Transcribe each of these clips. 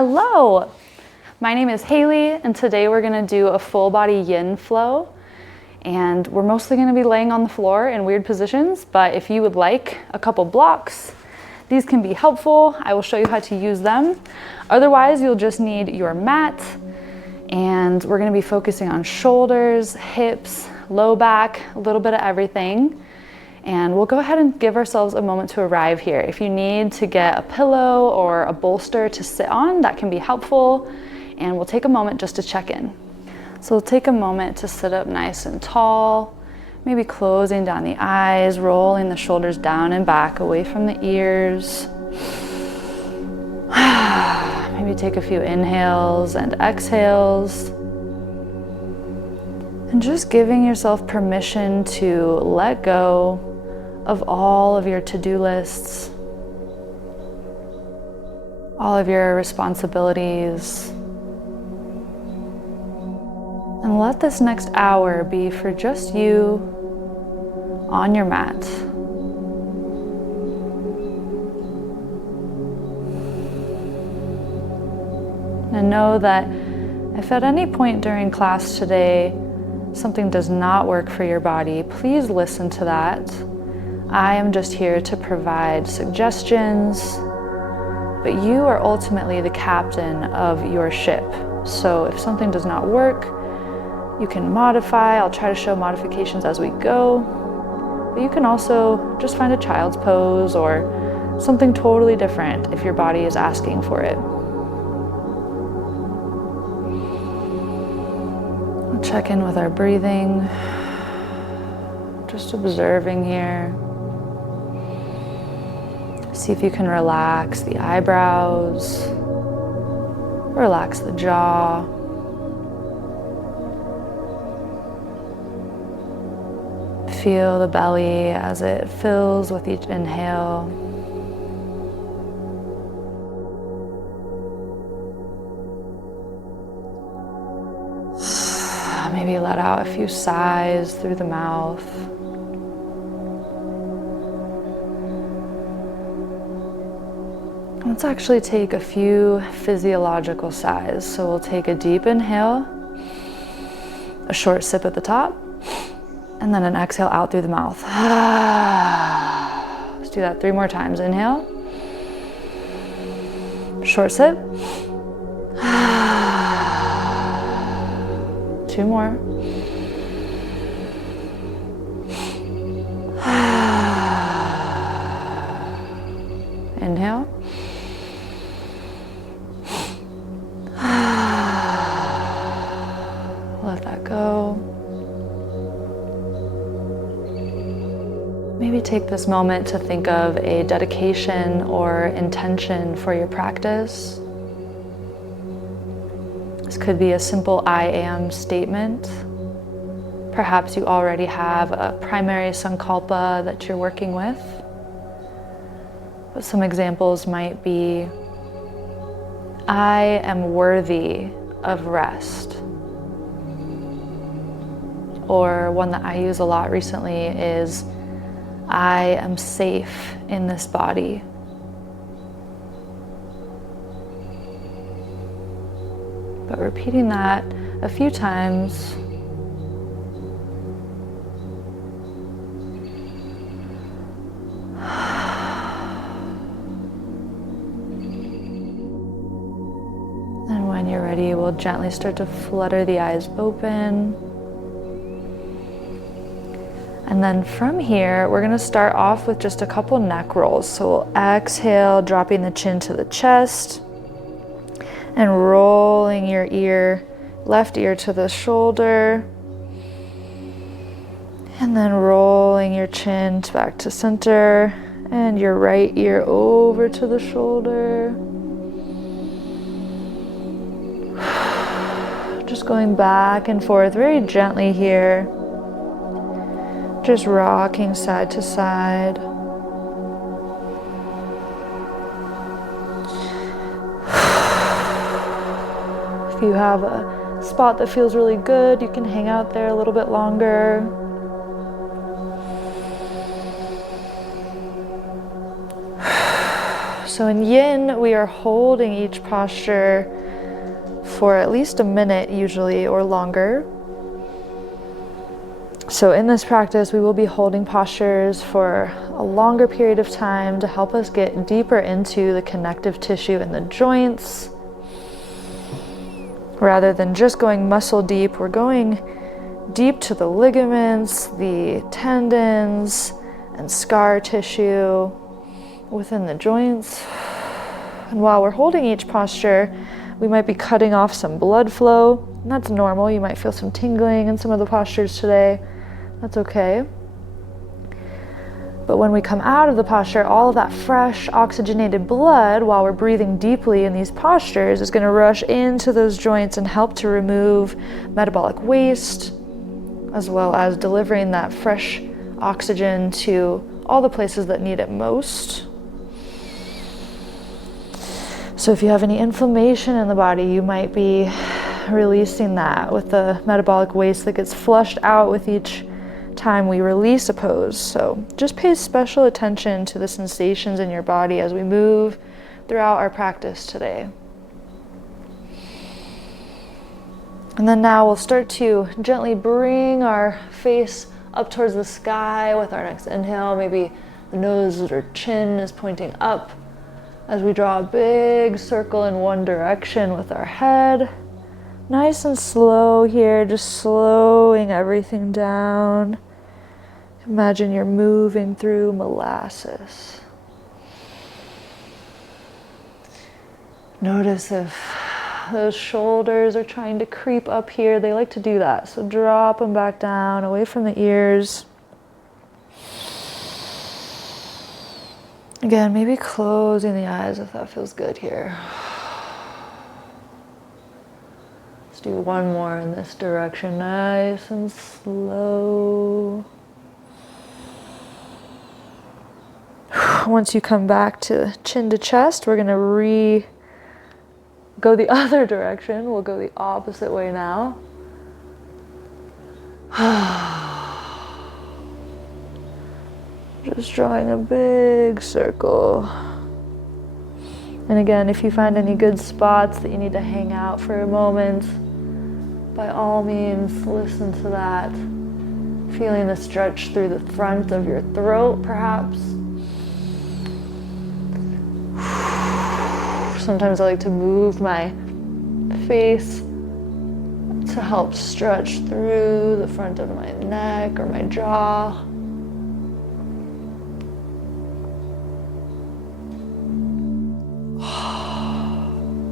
Hello, my name is Haley, and today we're gonna do a full body yin flow. And we're mostly gonna be laying on the floor in weird positions, but if you would like a couple blocks, these can be helpful. I will show you how to use them. Otherwise, you'll just need your mat, and we're gonna be focusing on shoulders, hips, low back, a little bit of everything. And we'll go ahead and give ourselves a moment to arrive here. If you need to get a pillow or a bolster to sit on, that can be helpful. And we'll take a moment just to check in. So we'll take a moment to sit up nice and tall, maybe closing down the eyes, rolling the shoulders down and back away from the ears. Maybe take a few inhales and exhales. And just giving yourself permission to let go of all of your to-do lists, all of your responsibilities, and let this next hour be for just you on your mat. And know that if at any point during class today something does not work for your body, please listen to that. I am just here to provide suggestions, but you are ultimately the captain of your ship. So if something does not work, you can modify. I'll try to show modifications as we go, but you can also just find a child's pose or something totally different if your body is asking for it. We'll check in with our breathing, just observing here. See if you can relax the eyebrows, relax the jaw. Feel the belly as it fills with each inhale. Maybe let out a few sighs through the mouth. Let's actually take a few physiological sighs. So we'll take a deep inhale, a short sip at the top, and then an exhale out through the mouth. Let's do that 3 more times. Inhale, short sip, 2 more. Inhale. Let that go. Maybe take this moment to think of a dedication or intention for your practice. This could be a simple I am statement. Perhaps you already have a primary sankalpa that you're working with. But some examples might be, I am worthy of rest. Or one that I use a lot recently is, I am safe in this body. But repeating that a few times and when you're ready, we'll gently start to flutter the eyes open. And then from here, we're gonna start off with just a couple neck rolls. So we'll exhale, dropping the chin to the chest and rolling your ear, left ear to the shoulder. And then rolling your chin back to center and your right ear over to the shoulder. Just going back and forth very gently here. Just rocking side to side. If you have a spot that feels really good, you can hang out there a little bit longer. So in yin, we are holding each posture for at least a minute usually, or longer. So in this practice, we will be holding postures for a longer period of time to help us get deeper into the connective tissue in the joints. Rather than just going muscle deep, we're going deep to the ligaments, the tendons, and scar tissue within the joints. And while we're holding each posture, we might be cutting off some blood flow. And that's normal. You might feel some tingling in some of the postures today. That's okay. But when we come out of the posture, all of that fresh oxygenated blood, while we're breathing deeply in these postures, is going to rush into those joints and help to remove metabolic waste, as well as delivering that fresh oxygen to all the places that need it most. So if you have any inflammation in the body, you might be releasing that with the metabolic waste that gets flushed out with each time we release a pose. So just pay special attention to the sensations in your body as we move throughout our practice today. And then now we'll start to gently bring our face up towards the sky with our next inhale. Maybe the nose or chin is pointing up as we draw a big circle in one direction with our head. Nice and slow here, just slowing everything down. Imagine you're moving through molasses. Notice if those shoulders are trying to creep up here. They like to do that. So drop them back down, away from the ears. Again, maybe closing the eyes if that feels good here. Let's do one more in this direction, nice and slow. Once you come back to chin to chest, we're going to go the other direction. We'll go the opposite way now. Just drawing a big circle. And again, if you find any good spots that you need to hang out for a moment, by all means, listen to that. Feeling the stretch through the front of your throat, perhaps. Sometimes I like to move my face to help stretch through the front of my neck or my jaw.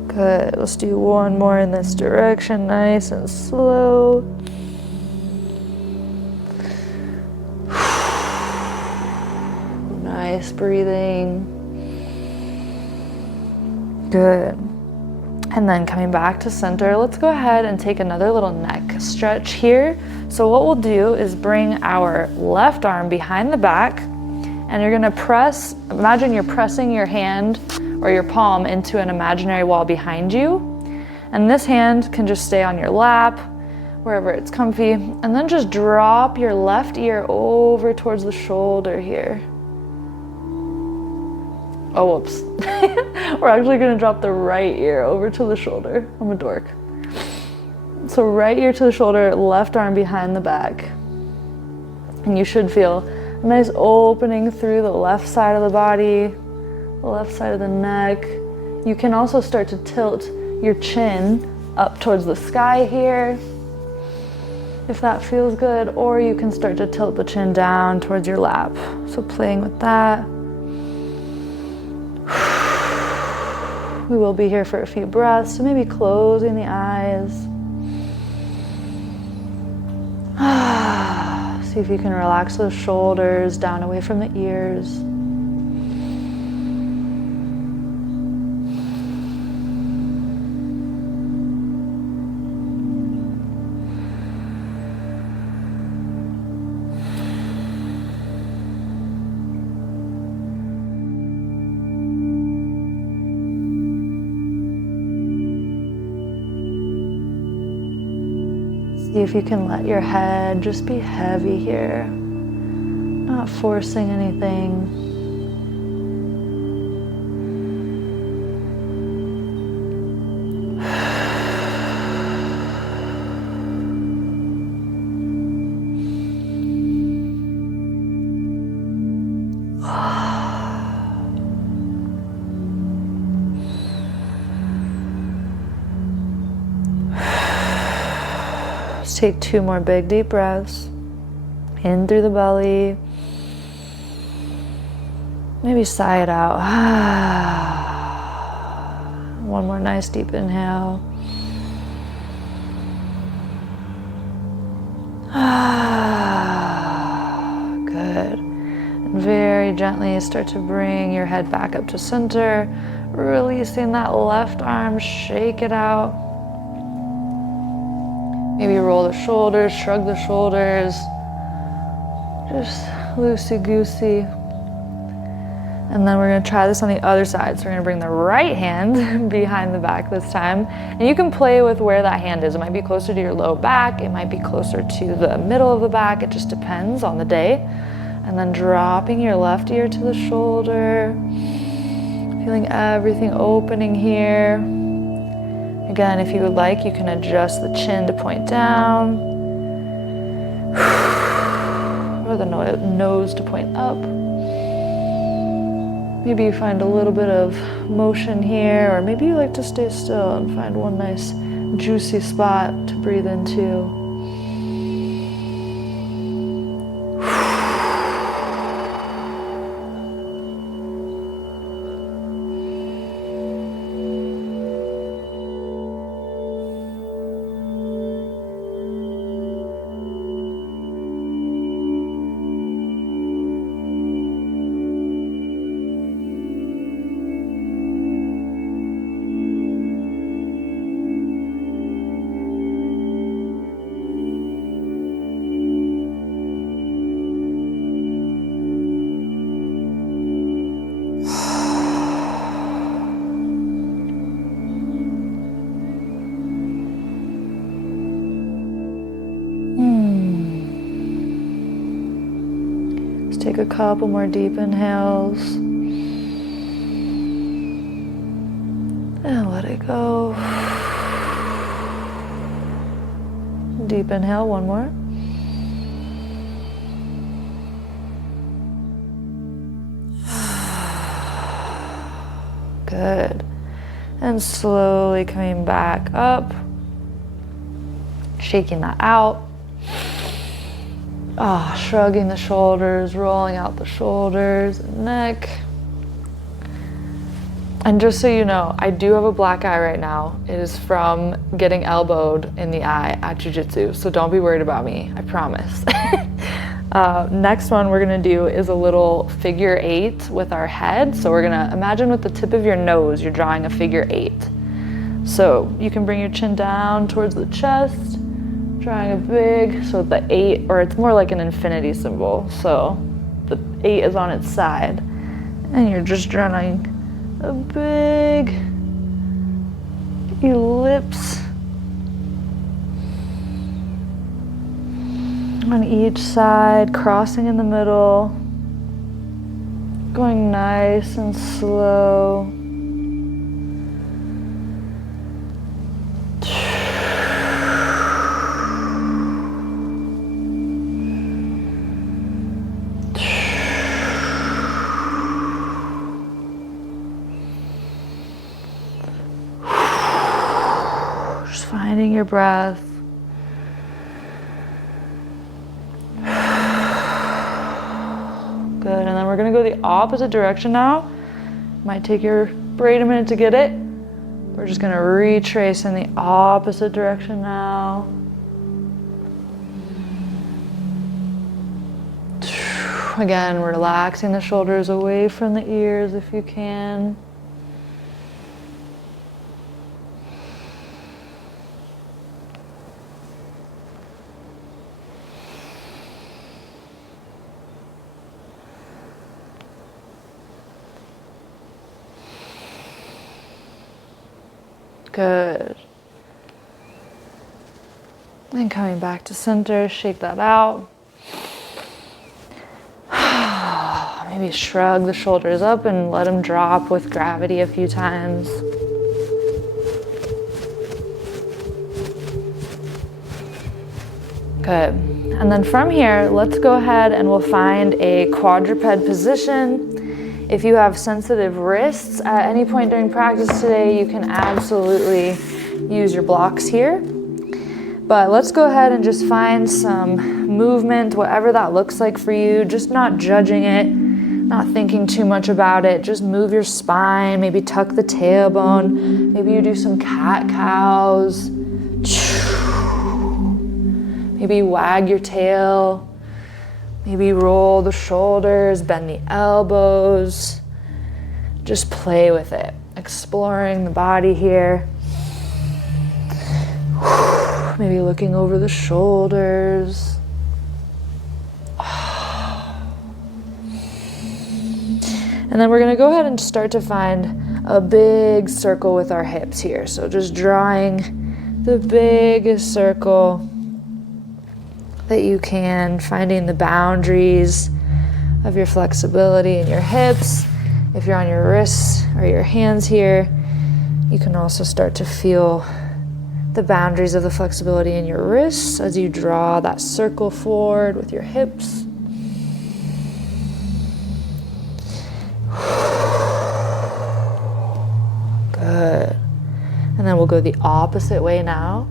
Good. Let's do one more in this direction, nice and slow. Nice breathing. Good. And then coming back to center, let's go ahead and take another little neck stretch here. So what we'll do is bring our left arm behind the back, and you're gonna press, imagine you're pressing your hand or your palm into an imaginary wall behind you. And this hand can just stay on your lap, wherever it's comfy. And then just drop your left ear over towards the shoulder here. Oh, whoops. We're actually gonna drop the right ear over to the shoulder. I'm a dork. So right ear to the shoulder, left arm behind the back. And you should feel a nice opening through the left side of the body, the left side of the neck. You can also start to tilt your chin up towards the sky here, if that feels good, or you can start to tilt the chin down towards your lap. So playing with that. We will be here for a few breaths, so maybe closing the eyes. See if you can relax those shoulders down away from the ears. See if you can let your head just be heavy here, not forcing anything. Just take 2 more big deep breaths. In through the belly. Maybe sigh it out. One more nice deep inhale. Good. And very gently start to bring your head back up to center, releasing that left arm, shake it out. Maybe roll the shoulders, shrug the shoulders. Just loosey-goosey. And then we're gonna try this on the other side. So we're gonna bring the right hand behind the back this time. And you can play with where that hand is. It might be closer to your low back. It might be closer to the middle of the back. It just depends on the day. And then dropping your left ear to the shoulder. Feeling everything opening here. Again, if you would like, you can adjust the chin to point down. Or the nose to point up. Maybe you find a little bit of motion here, or maybe you like to stay still and find one nice juicy spot to breathe into. Take a couple more deep inhales. And let it go. Deep inhale, one more. Good. And slowly coming back up. Shaking that out. Shrugging the shoulders, rolling out the shoulders, neck. And just so you know, I do have a black eye right now. It is from getting elbowed in the eye at jiu-jitsu, so don't be worried about me, I promise. Next one we're gonna do is a little figure 8 with our head. So we're gonna imagine with the tip of your nose, you're drawing a figure 8. So you can bring your chin down towards the chest, drawing a big, so the 8, or it's more like an infinity symbol. So the 8 is on its side, and you're just drawing a big ellipse on each side, crossing in the middle, going nice and slow. Finding your breath. Good, and then we're gonna go the opposite direction now. Might take your brain a minute to get it. We're just gonna retrace in the opposite direction now. Again, relaxing the shoulders away from the ears if you can. Good. And coming back to center, shake that out. Maybe shrug the shoulders up and let them drop with gravity a few times. Good. And then from here, let's go ahead and we'll find a quadruped position. If you have sensitive wrists at any point during practice today, you can absolutely use your blocks here. But let's go ahead and just find some movement, whatever that looks like for you, just not judging it, not thinking too much about it. Just move your spine, maybe tuck the tailbone, maybe you do some cat-cows. Maybe wag your tail, maybe roll the shoulders, bend the elbows. Just play with it, exploring the body here. Maybe looking over the shoulders. And then we're gonna go ahead and start to find a big circle with our hips here. So just drawing the biggest circle that you can, finding the boundaries of your flexibility in your hips. If you're on your wrists or your hands here, you can also start to feel the boundaries of the flexibility in your wrists as you draw that circle forward with your hips. Good. And then we'll go the opposite way now.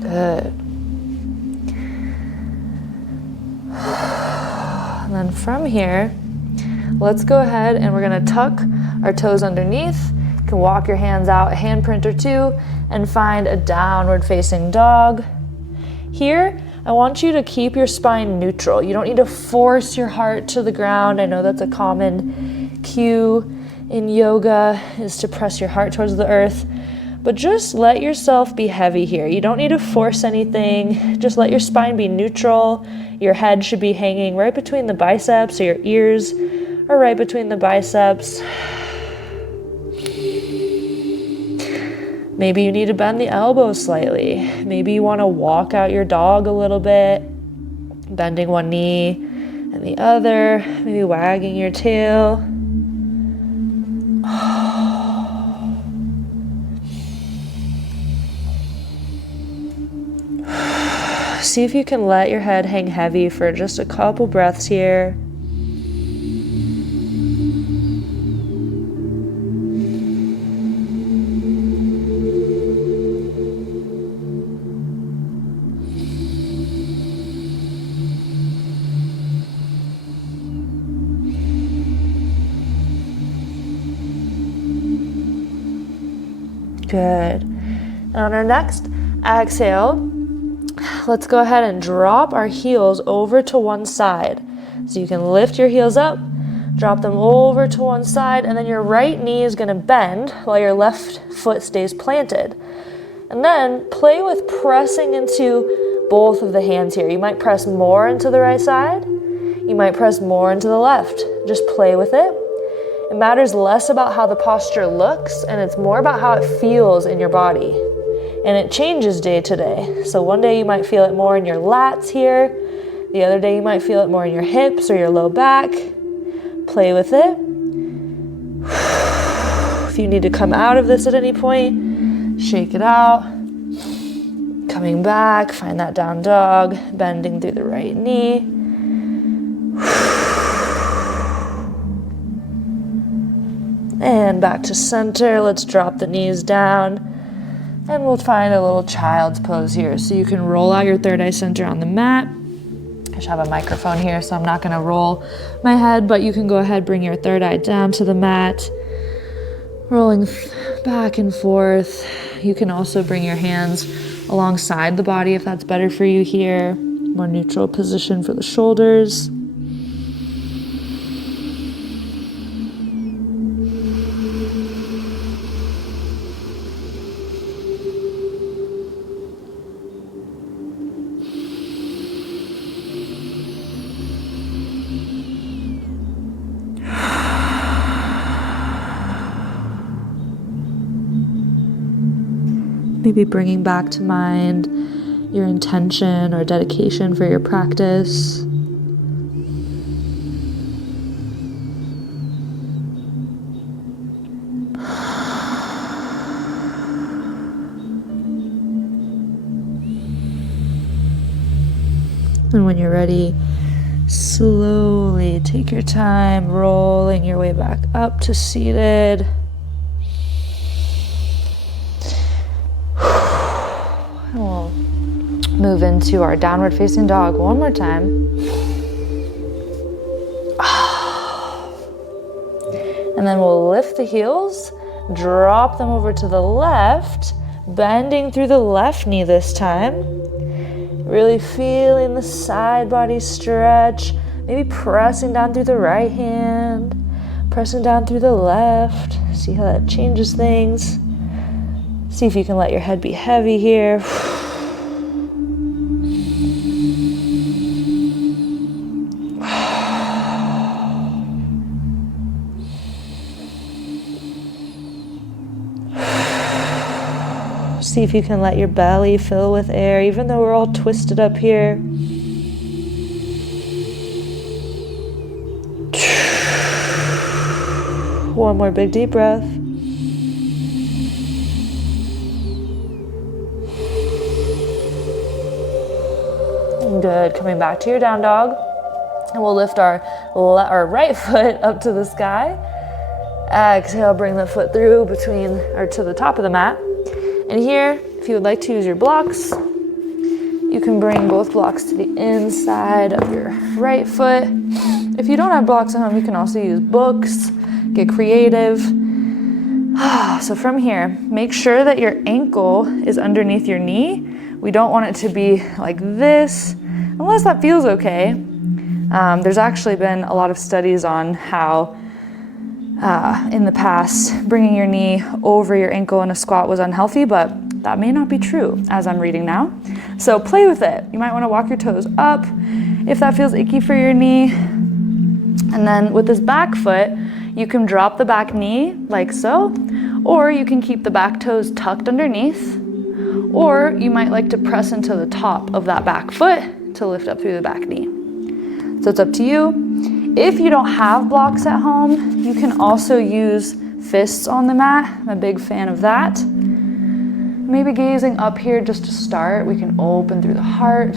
Good. And then from here, let's go ahead and we're gonna tuck our toes underneath. You can walk your hands out a handprint or two and find a downward facing dog. Here, I want you to keep your spine neutral. You don't need to force your heart to the ground. I know that's a common cue in yoga, is to press your heart towards the earth. But just let yourself be heavy here. You don't need to force anything. Just let your spine be neutral. Your head should be hanging right between the biceps, or your ears are right between the biceps. Maybe you need to bend the elbows slightly. Maybe you want to walk out your dog a little bit, bending one knee and the other, maybe wagging your tail. See if you can let your head hang heavy for just a couple breaths here. Good. And on our next exhale, let's go ahead and drop our heels over to one side. So you can lift your heels up, drop them over to one side, and then your right knee is gonna bend while your left foot stays planted. And then play with pressing into both of the hands here. You might press more into the right side. You might press more into the left. Just play with it. It matters less about how the posture looks, and it's more about how it feels in your body. And it changes day to day. So one day you might feel it more in your lats here. The other day you might feel it more in your hips or your low back. Play with it. If you need to come out of this at any point, shake it out. Coming back, find that down dog, bending through the right knee. And back to center. Let's drop the knees down. And we'll find a little child's pose here. So you can roll out your third eye center on the mat. I should have a microphone here, so I'm not gonna roll my head, but you can go ahead, bring your third eye down to the mat, rolling back and forth. You can also bring your hands alongside the body if that's better for you here. More neutral position for the shoulders. Maybe bringing back to mind your intention or dedication for your practice. And when you're ready, slowly take your time, rolling your way back up to seated. And we'll move into our downward facing dog one more time. And then we'll lift the heels, drop them over to the left, bending through the left knee this time. Really feeling the side body stretch, maybe pressing down through the right hand, pressing down through the left. See how that changes things. See if you can let your head be heavy here. See if you can let your belly fill with air, even though we're all twisted up here. One more big deep breath. Good. Coming back to your down dog. And we'll lift our right foot up to the sky. Exhale, bring the foot through between or to the top of the mat. And here, if you would like to use your blocks, you can bring both blocks to the inside of your right foot. If you don't have blocks at home, you can also use books, get creative. So from here, make sure that your ankle is underneath your knee. We don't want it to be like this, unless that feels okay. There's actually been a lot of studies on how in the past, bringing your knee over your ankle in a squat was unhealthy, but that may not be true as I'm reading now. So play with it. You might want to walk your toes up if that feels icky for your knee. And then with this back foot, you can drop the back knee like so, or you can keep the back toes tucked underneath, or you might like to press into the top of that back foot to lift up through the back knee. So it's up to you. If you don't have blocks at home, you can also use fists on the mat. I'm a big fan of that. Maybe gazing up here just to start. We can open through the heart.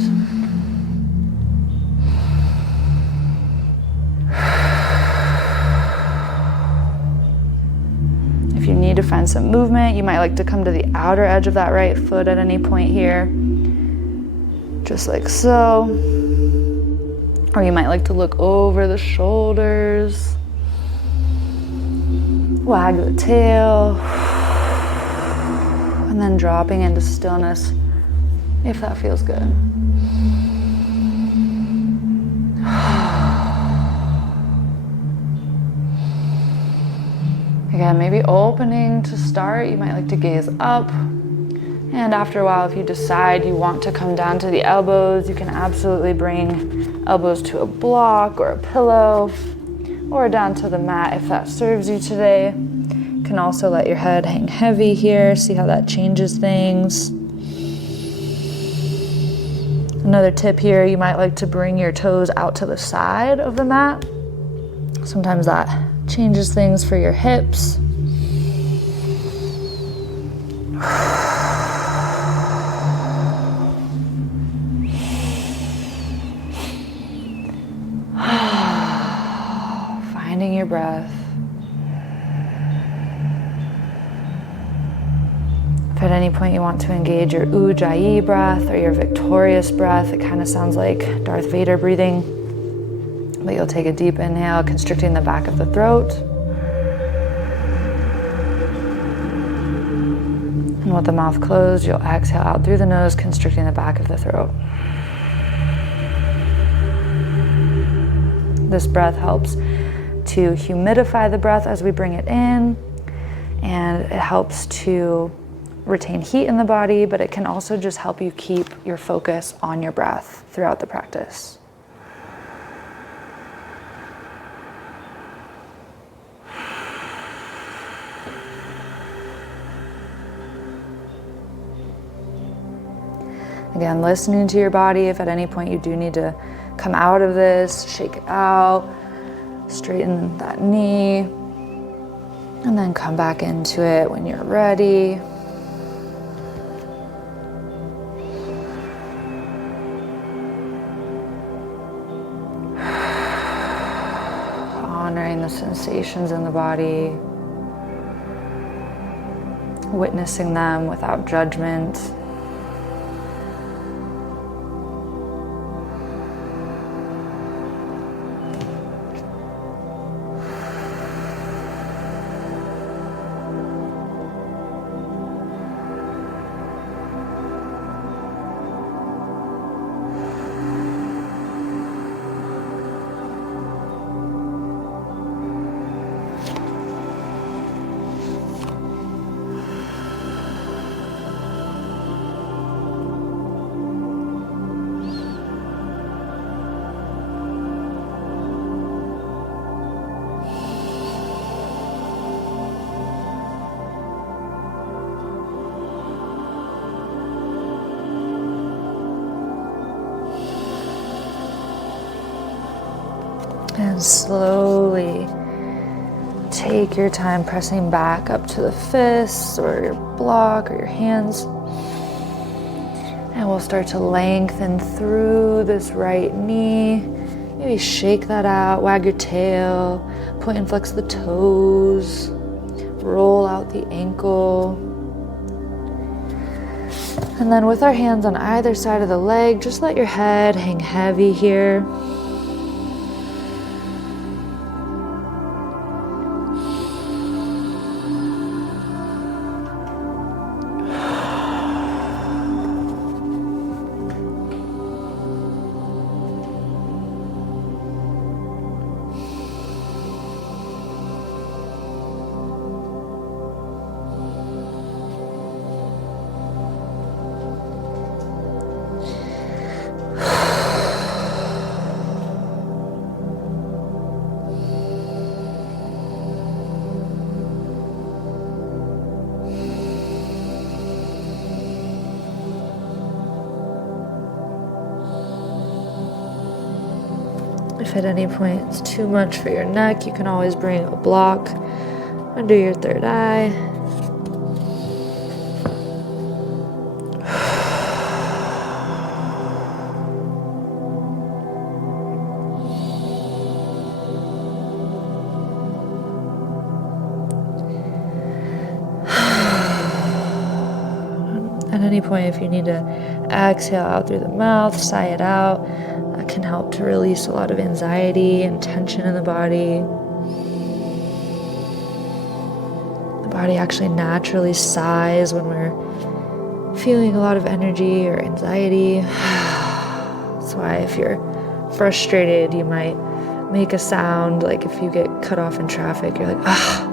If you need to find some movement, you might like to come to the outer edge of that right foot at any point here. Just like so. Or you might like to look over the shoulders, wag the tail, and then dropping into stillness if that feels good. Again, maybe opening to start, you might like to gaze up. And after a while, if you decide you want to come down to the elbows, you can absolutely bring elbows to a block or a pillow or down to the mat if that serves you today. You can also let your head hang heavy here, see how that changes things. Another tip here, you might like to bring your toes out to the side of the mat. Sometimes that changes things for your hips. Finding your breath. If at any point you want to engage your Ujjayi breath or your victorious breath, it kind of sounds like Darth Vader breathing. But you'll take a deep inhale, constricting the back of the throat. And with the mouth closed, you'll exhale out through the nose, constricting the back of the throat. This breath helps to humidify the breath as we bring it in, and it helps to retain heat in the body, but it can also just help you keep your focus on your breath throughout the practice. Again, listening to your body. If at any point you do need to come out of this, shake it out, straighten that knee, and then come back into it when you're ready. sensations in the body, witnessing them without judgment. And slowly take your time pressing back up to the fists or your block or your hands. And we'll start to lengthen through this right knee. Maybe shake that out, wag your tail, point and flex the toes, roll out the ankle. And then with our hands on either side of the leg, just let your head hang heavy here. If at any point it's too much for your neck, you can always bring a block under your third eye. At any point, if you need to exhale out through the mouth, sigh it out, that can help to release a lot of anxiety and tension in the body. The body actually naturally sighs when we're feeling a lot of energy or anxiety. That's why if you're frustrated, you might make a sound like if you get cut off in traffic, you're like, ah.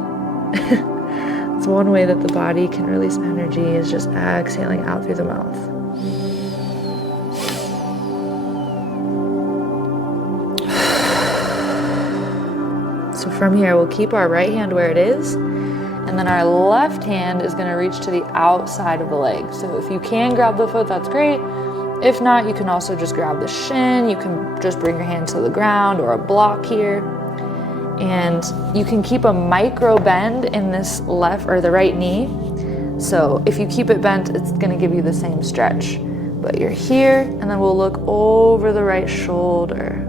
It's one way that the body can release energy is just exhaling out through the mouth. So from here, we'll keep our right hand where it is, and then our left hand is gonna reach to the outside of the leg. So if you can grab the foot, that's great. If not, you can also just grab the shin. You can just bring your hand to the ground or a block here. And you can keep a micro bend in this left or the right knee. So if you keep it bent, it's gonna give you the same stretch. But you're here, and then we'll look over the right shoulder.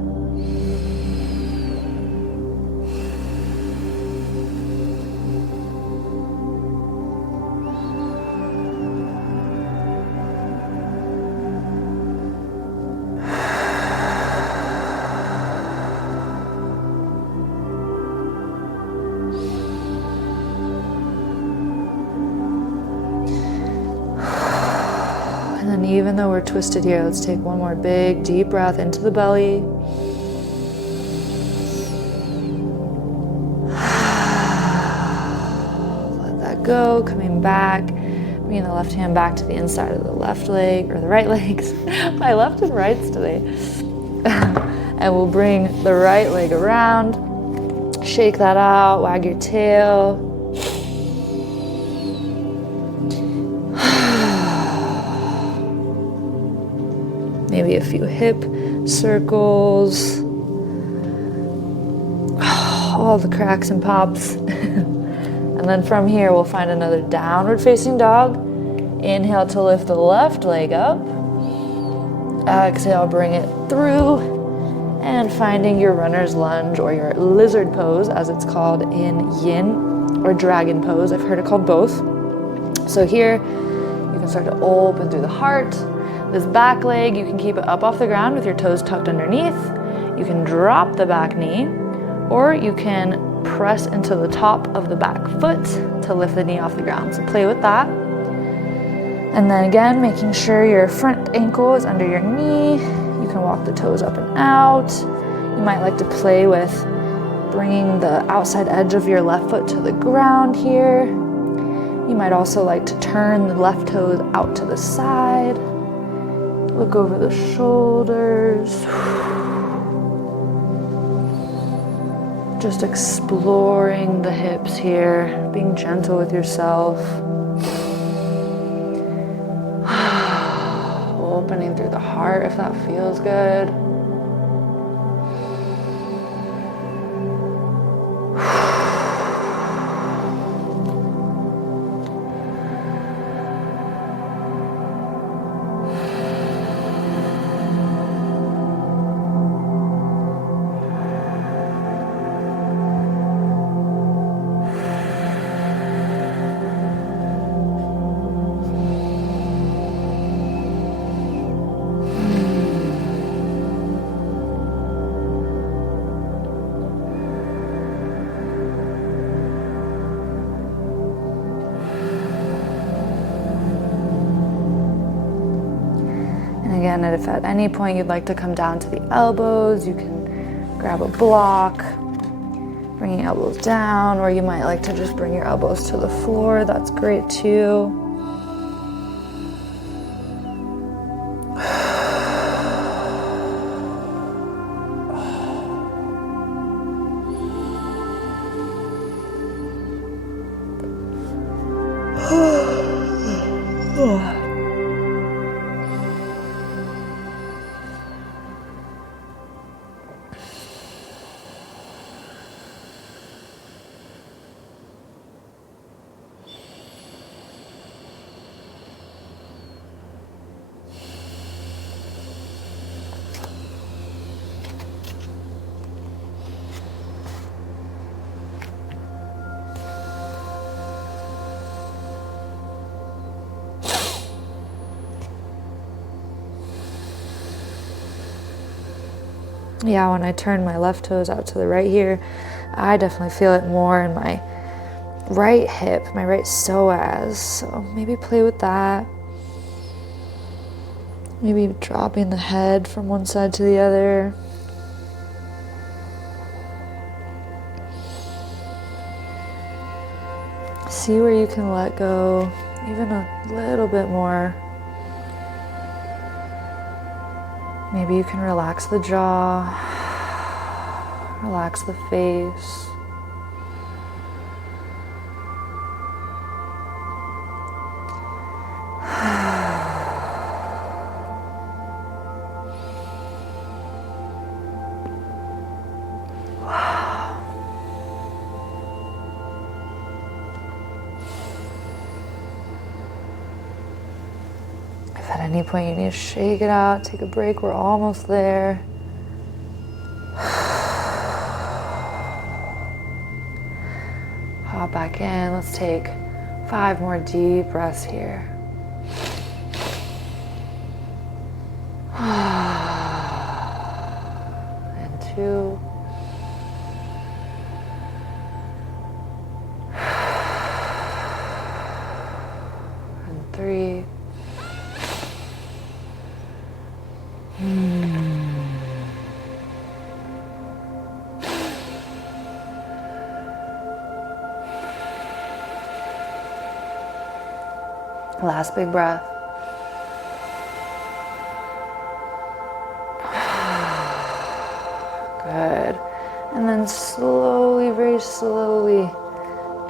And even though we're twisted here, let's take one more big, deep breath into the belly. Let that go, coming back, bringing the left hand back to the inside of the left leg, or the right legs. My left and rights today. And we'll bring the right leg around, shake that out, wag your tail. Maybe a few hip circles, all the cracks and pops. And then from here, we'll find another downward facing dog. Inhale to lift the left leg up. Exhale, bring it through. And finding your runner's lunge or your lizard pose, as it's called in yin, or dragon pose. I've heard it called both. So here, you can start to open through the heart. This back leg, you can keep it up off the ground with your toes tucked underneath. You can drop the back knee, or you can press into the top of the back foot to lift the knee off the ground. So play with that. And then again, making sure your front ankle is under your knee. You can walk the toes up and out. You might like to play with bringing the outside edge of your left foot to the ground here. You might also like to turn the left toes out to the side. Look over the shoulders. Just exploring the hips here, being gentle with yourself. Opening through the heart if that feels good. Again, if at any point you'd like to come down to the elbows, you can grab a block, bringing elbows down, or you might like to just bring your elbows to the floor. That's great too. Yeah, when I turn my left toes out to the right here, I definitely feel it more in my right hip, my right psoas. So maybe play with that. Maybe dropping the head from one side to the other. See where you can let go even a little bit more. Maybe you can relax the jaw, relax the face. At any point you need to shake it out, take a break, we're almost there. Hop back in, let's take 5 more deep breaths here. And 2. And 3. Last big breath. Good. And then slowly, very slowly,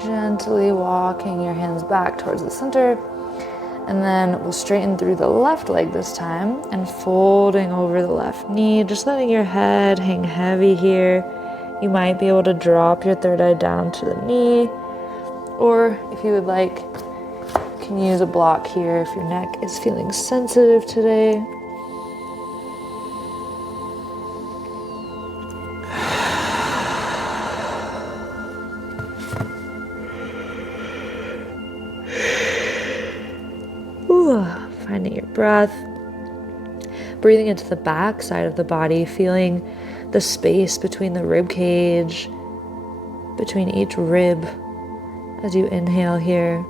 gently walking your hands back towards the center. And then we'll straighten through the left leg this time and folding over the left knee, just letting your head hang heavy here. You might be able to drop your third eye down to the knee, or if you would like, you can use a block here if your neck is feeling sensitive today. finding your breath. Breathing into the back side of the body, feeling the space between the rib cage, between each rib as you inhale here.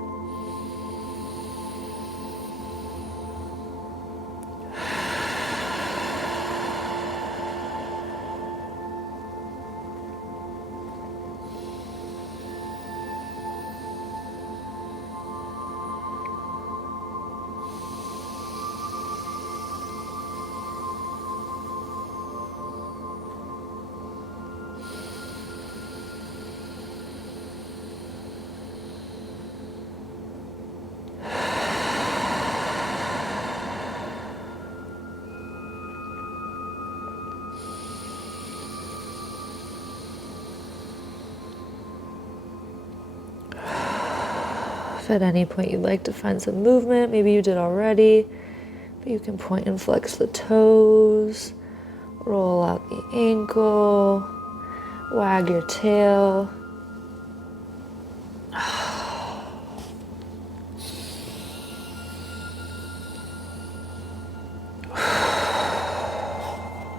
If at any point you'd like to find some movement, maybe you did already, but you can point and flex the toes, roll out the ankle, wag your tail.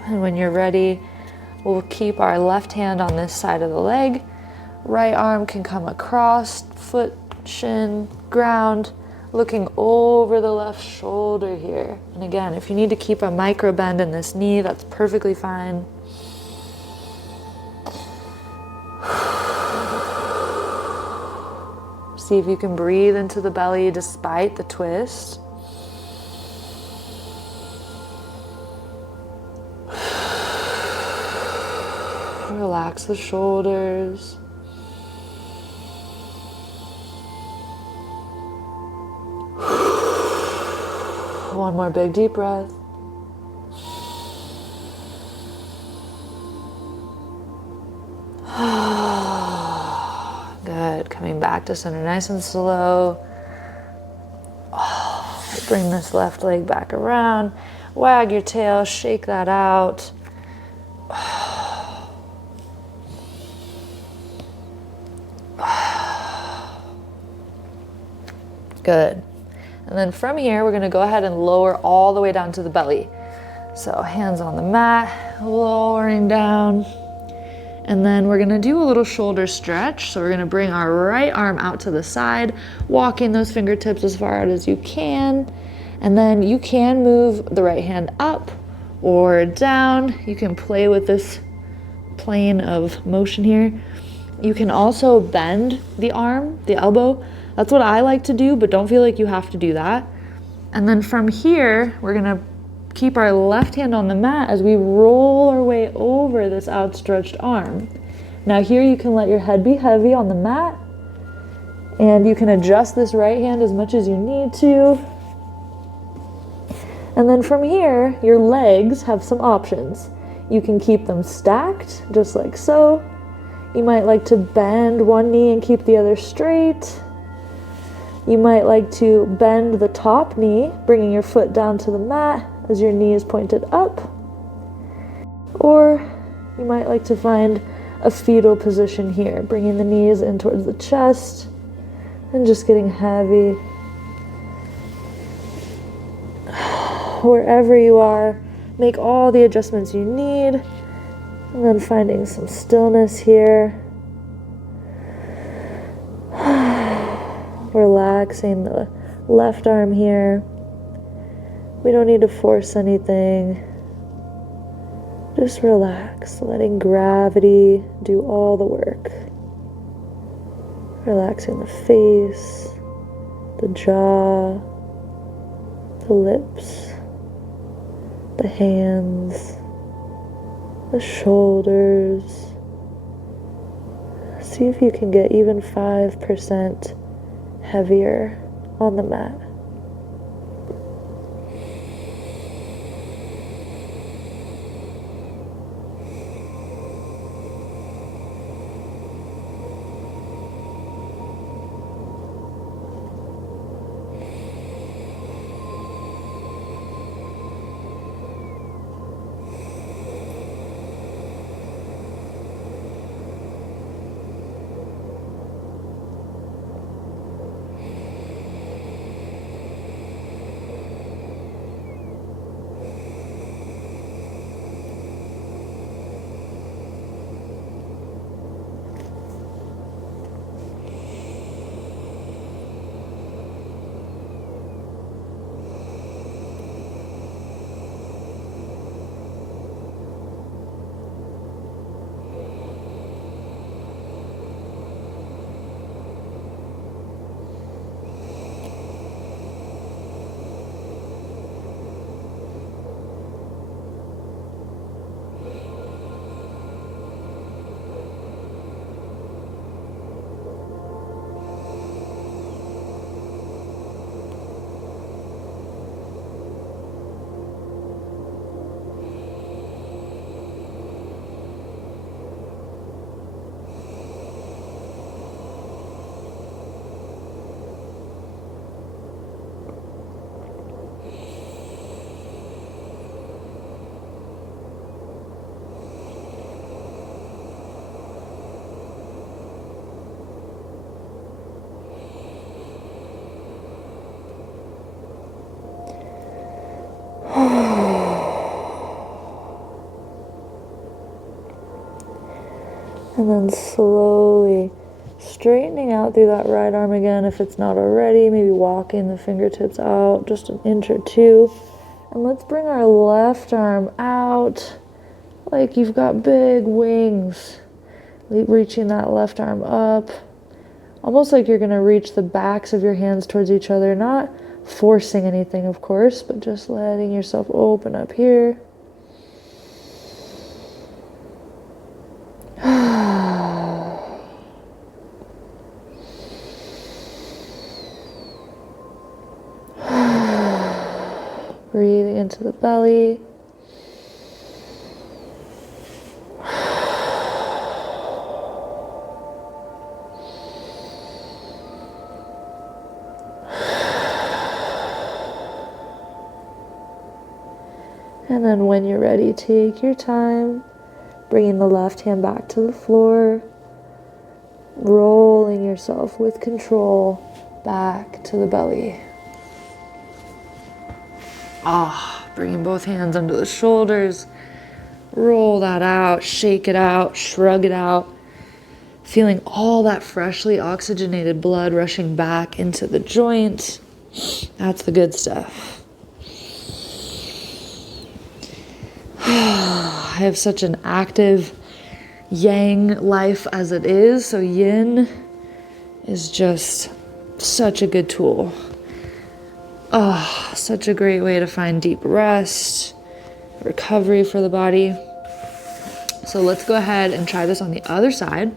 And when you're ready, we'll keep our left hand on this side of the leg. Right arm can come across, foot, shin, ground, looking over the left shoulder here. And again, if you need to keep a micro bend in this knee, that's perfectly fine. See if you can breathe into the belly despite the twist. Relax the shoulders. One more big deep breath. Good. Coming back to center nice and slow. Bring this left leg back around. Wag your tail, shake that out. Good. And then from here, we're going to go ahead and lower all the way down to the belly. So hands on the mat, lowering down. And then we're going to do a little shoulder stretch. So we're going to bring our right arm out to the side, walking those fingertips as far out as you can. And then you can move the right hand up or down. You can play with this plane of motion here. You can also bend the arm, the elbow. That's what I like to do, but don't feel like you have to do that. And then from here, we're gonna keep our left hand on the mat as we roll our way over this outstretched arm. Now here you can let your head be heavy on the mat, and you can adjust this right hand as much as you need to. And then from here, your legs have some options. You can keep them stacked, just like so. You might like to bend one knee and keep the other straight. You might like to bend the top knee, bringing your foot down to the mat as your knee is pointed up. Or you might like to find a fetal position here, bringing the knees in towards the chest and just getting heavy. Wherever you are, make all the adjustments you need, and then finding some stillness here. Relaxing the left arm here. We don't need to force anything. Just relax, letting gravity do all the work. Relaxing the face, the jaw, the lips, the hands, the shoulders. See if you can get even 5% heavier on the mat. And then slowly straightening out through that right arm again if it's not already. Maybe walking the fingertips out just an inch or two. And let's bring our left arm out like you've got big wings. Reaching that left arm up. Almost like you're going to reach the backs of your hands towards each other. Not forcing anything, of course, but just letting yourself open up here. Breathing into the belly. And then when you're ready, take your time, bringing the left hand back to the floor, rolling yourself with control back to the belly. Bringing both hands under the shoulders, roll that out, shake it out, shrug it out, feeling all that freshly oxygenated blood rushing back into the joint. That's the good stuff. I have such an active yang life as it is, so yin is just such a good tool. Such a great way to find deep rest, recovery for the body. So let's go ahead and try this on the other side.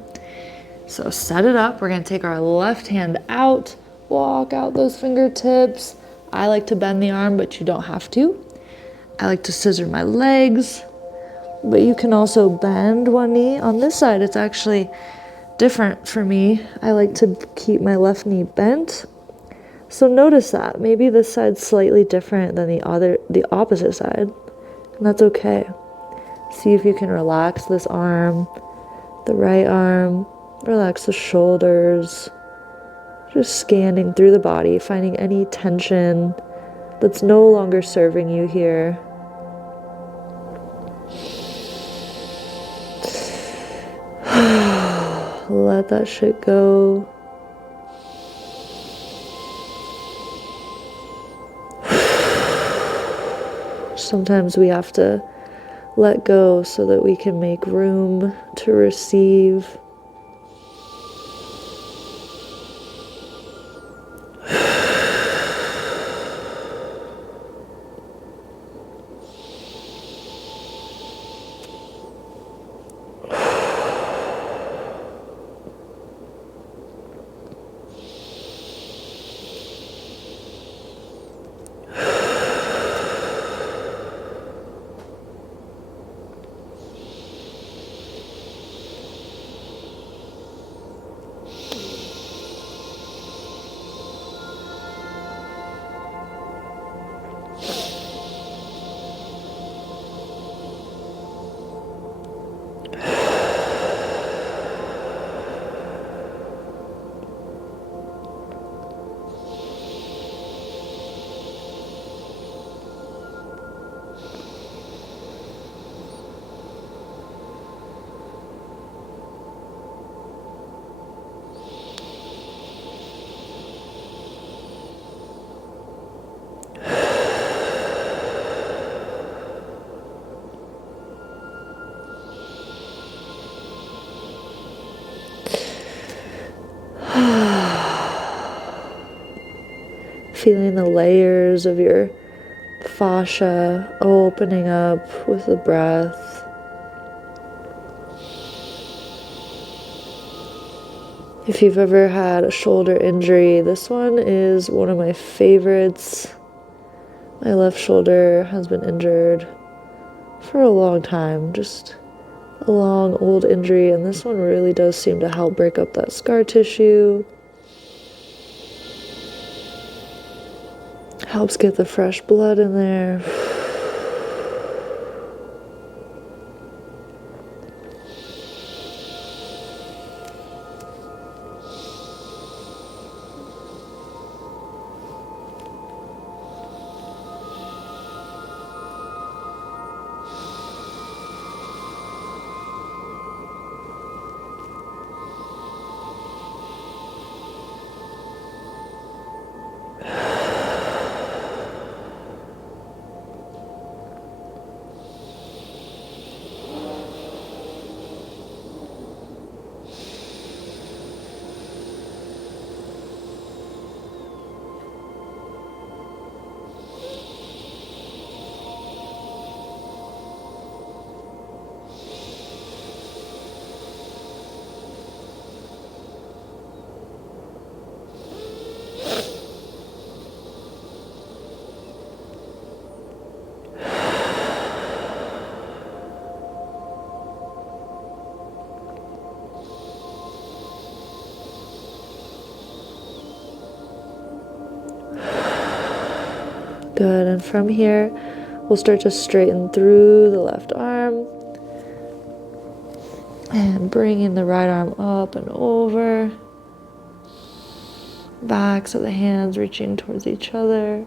So set it up. We're going to take our left hand out, walk out those fingertips. I like to bend the arm, but you don't have to. I like to scissor my legs, but you can also bend one knee. On this side, it's actually different for me. I like to keep my left knee bent. So notice that. Maybe this side's slightly different than the opposite side, and that's okay. See if you can relax this arm, the right arm, relax the shoulders, just scanning through the body, finding any tension that's no longer serving you here. Let that shit go. Sometimes we have to let go so that we can make room to receive. Feeling the layers of your fascia opening up with the breath. If you've ever had a shoulder injury, this one is one of my favorites. My left shoulder has been injured for a long time, just a long old injury, and this one really does seem to help break up that scar tissue. Helps get the fresh blood in there. Good, and from here, we'll start to straighten through the left arm and bringing the right arm up and over. Backs of the hands reaching towards each other.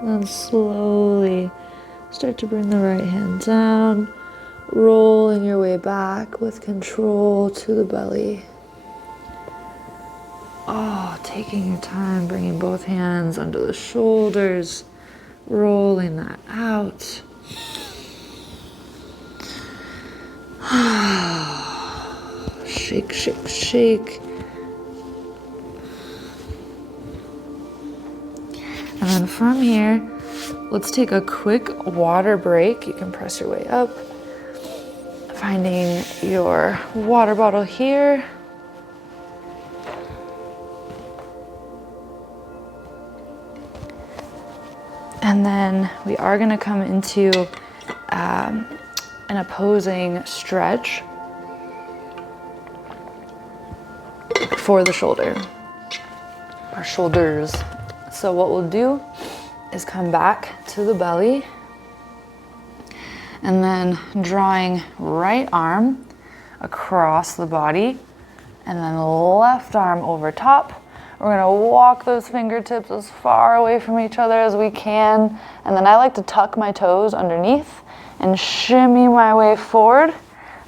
And then slowly start to bring the right hand down, rolling your way back with control to the belly. Oh, taking your time, bringing both hands under the shoulders, rolling that out. Shake, shake, shake. And then from here, let's take a quick water break. You can press your way up, finding your water bottle here. And then we are gonna come into an opposing stretch for the shoulder, our shoulders. So what we'll do is come back to the belly and then drawing right arm across the body and then left arm over top. We're gonna walk those fingertips as far away from each other as we can. And then I like to tuck my toes underneath and shimmy my way forward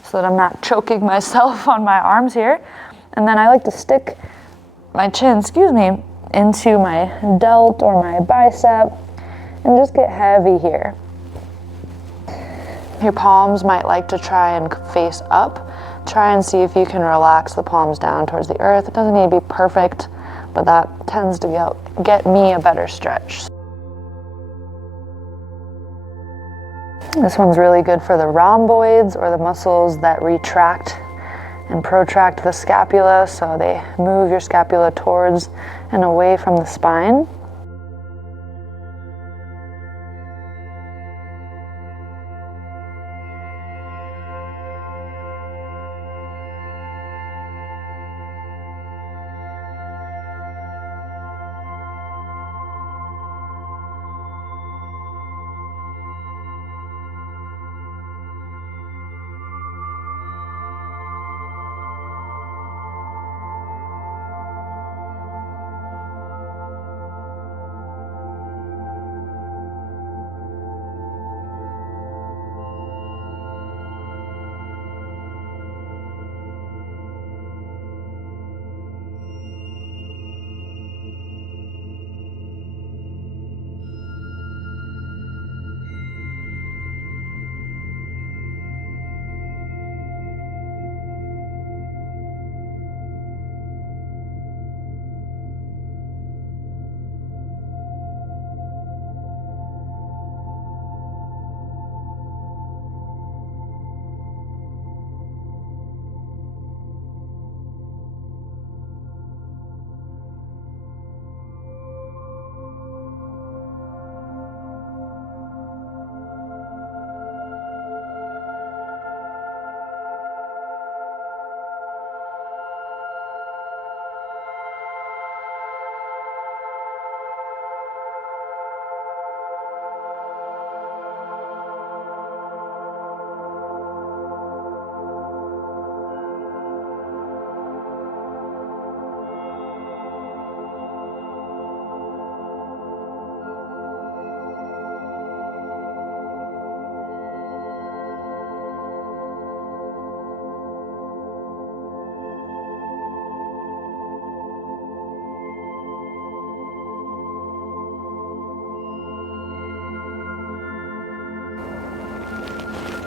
so that I'm not choking myself on my arms here. And then I like to stick my chin, into my delt or my bicep and just get heavy here. Your palms might like to try and face up. Try and see if you can relax the palms down towards the earth. It doesn't need to be perfect, but that tends to get me a better stretch. This one's really good for the rhomboids, or the muscles that retract and protract the scapula, so they move your scapula towards and away from the spine.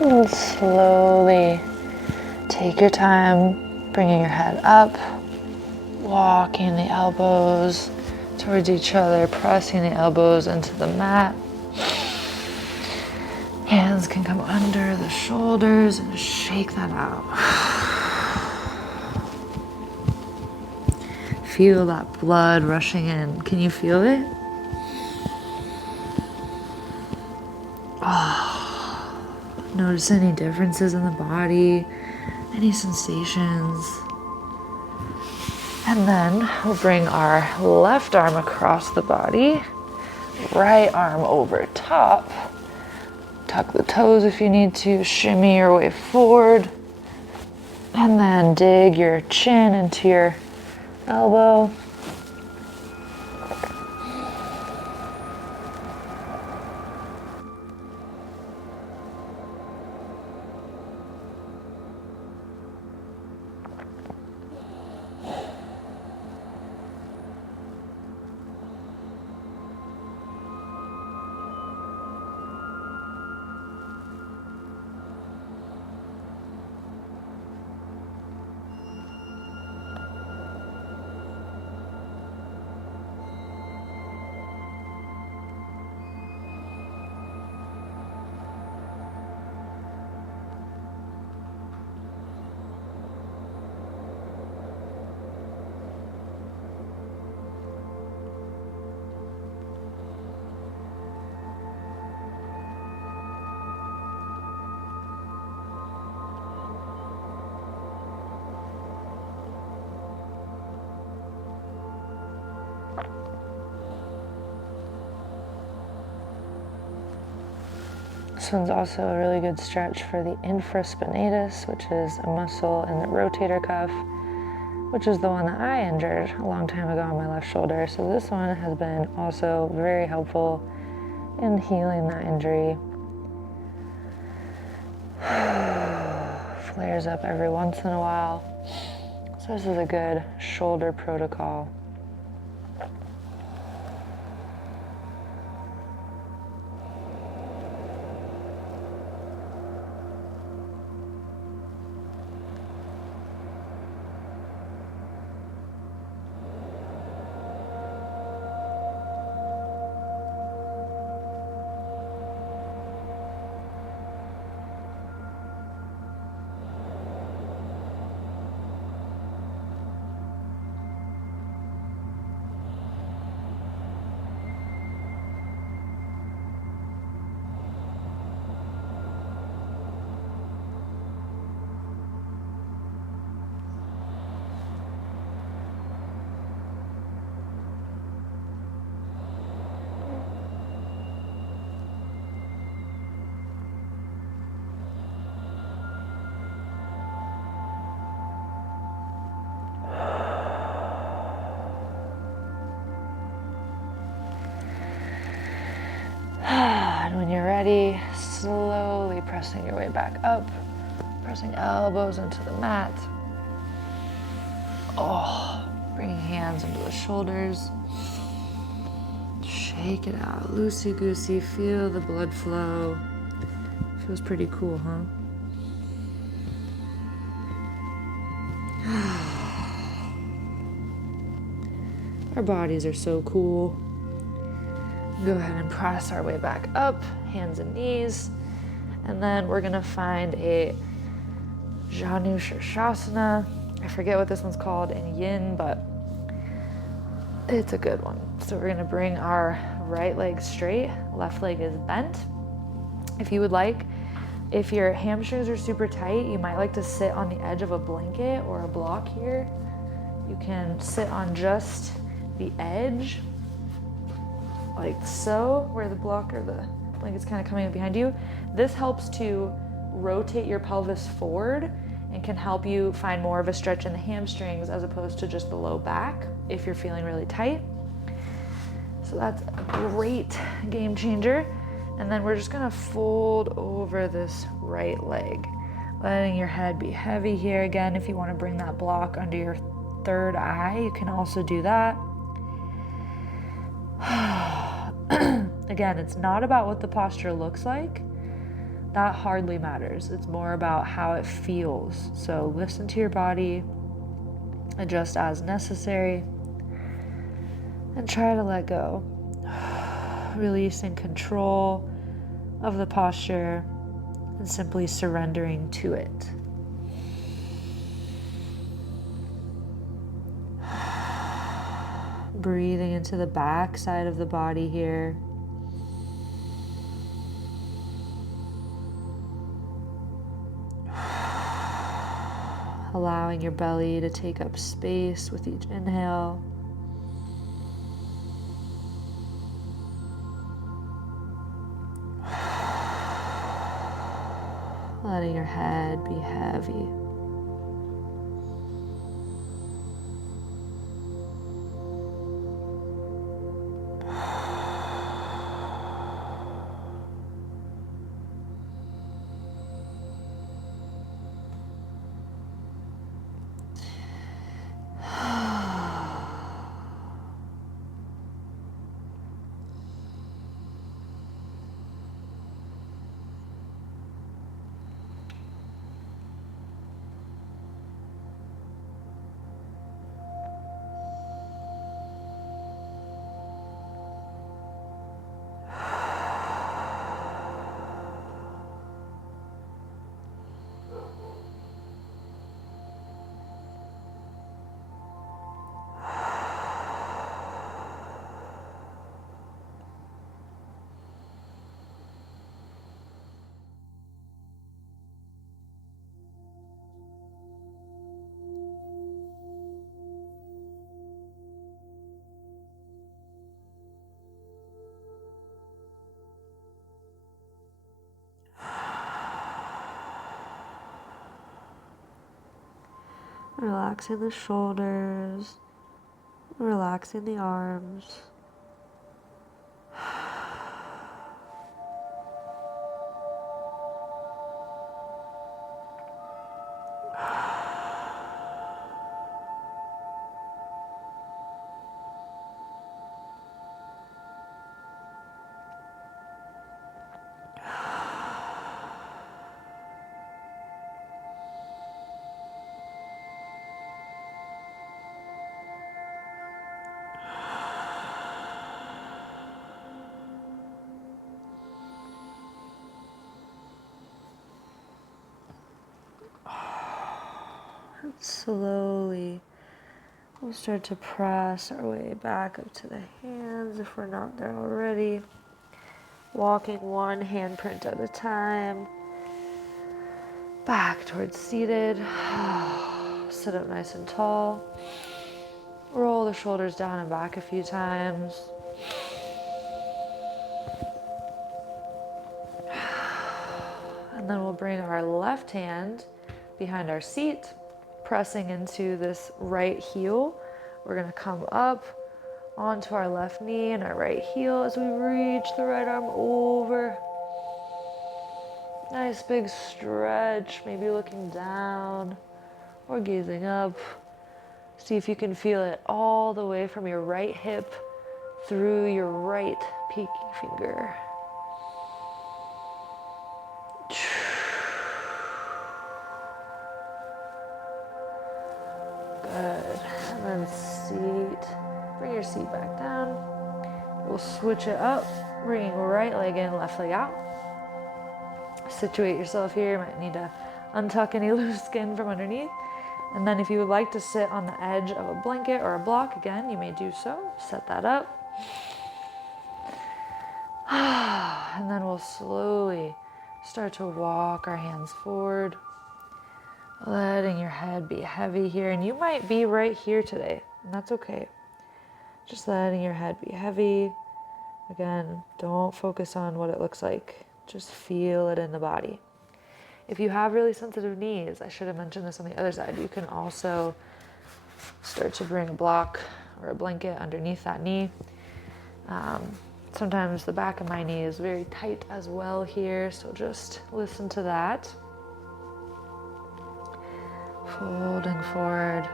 And slowly take your time bringing your head up, walking the elbows towards each other, pressing the elbows into the mat. Hands can come under the shoulders and shake that out. Feel that blood rushing in. Can you feel it? Notice any differences in the body, any sensations. And then we'll bring our left arm across the body, right arm over top. Tuck the toes if you need to, shimmy your way forward. And then dig your chin into your elbow. This one's also a really good stretch for the infraspinatus, which is a muscle in the rotator cuff, which is the one that I injured a long time ago on my left shoulder. So this one has been also very helpful in healing that injury. Flares up every once in a while. So this is a good shoulder protocol. And when you're ready, slowly pressing your way back up, pressing elbows into the mat. Bringing hands into the shoulders. Shake it out, loosey-goosey, feel the blood flow. Feels pretty cool, huh? Our bodies are so cool. Go ahead and press our way back up, hands and knees. And then we're gonna find a Janu Shirshasana. I forget what this one's called in yin, but it's a good one. So we're gonna bring our right leg straight, left leg is bent. If you would like, if your hamstrings are super tight, you might like to sit on the edge of a blanket or a block here. You can sit on just the edge, like so, where the block or the blanket's kind of coming up behind you. This helps to rotate your pelvis forward and can help you find more of a stretch in the hamstrings as opposed to just the low back if you're feeling really tight. So that's a great game changer. And then we're just gonna fold over this right leg, letting your head be heavy here. Again, if you wanna bring that block under your third eye, you can also do that. Again, it's not about what the posture looks like, that hardly matters. It's more about how it feels. So listen to your body, adjust as necessary, and try to let go. Releasing control of the posture and simply surrendering to it. Breathing into the back side of the body here. Allowing your belly to take up space with each inhale. Letting your head be heavy. Relaxing the shoulders, relaxing the arms. Slowly, we'll start to press our way back up to the hands if we're not there already. Walking one handprint at a time. Back towards seated. Sit up nice and tall. Roll the shoulders down and back a few times. And then we'll bring our left hand behind our seat, pressing into this right heel. We're gonna come up onto our left knee and our right heel as we reach the right arm over. Nice big stretch, maybe looking down or gazing up. See if you can feel it all the way from your right hip through your right pinky finger. Good. And then seat. Bring your seat back down. We'll switch it up, bringing right leg in, left leg out. Situate yourself here. You might need to untuck any loose skin from underneath. And then if you would like to sit on the edge of a blanket or a block, again, you may do so. Set that up. And then we'll slowly start to walk our hands forward, letting your head be heavy here. And you might be right here today, and that's okay. Just letting your head be heavy. Again, don't focus on what it looks like. Just feel it in the body. If you have really sensitive knees, I should have mentioned this on the other side, you can also start to bring a block or a blanket underneath that knee. Sometimes the back of my knee is very tight as well here, so just listen to that. Folding forward.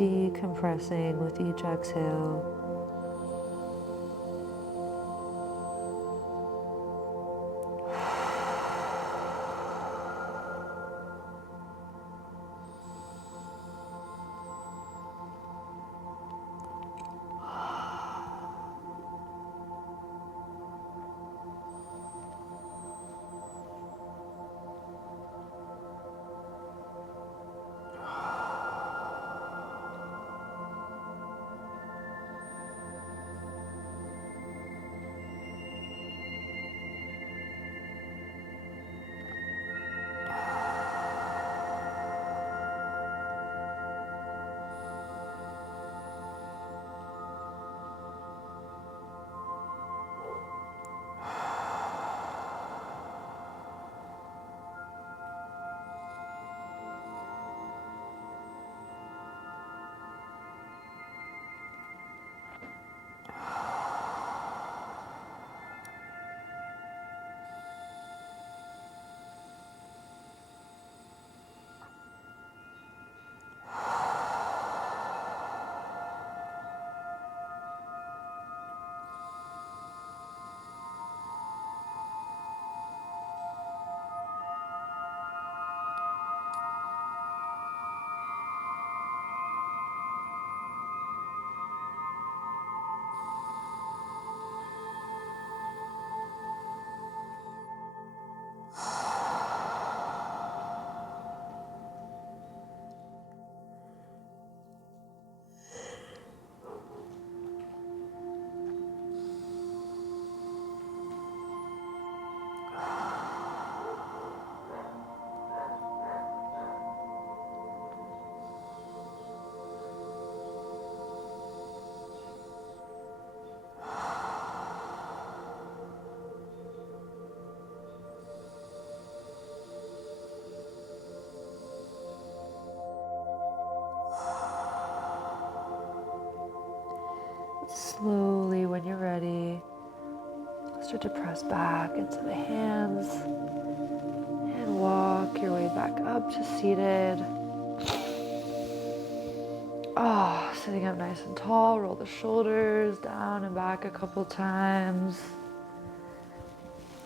decompressing with each exhale. Slowly, when you're ready, start to press back into the hands and walk your way back up to seated. Sitting up nice and tall, roll the shoulders down and back a couple times.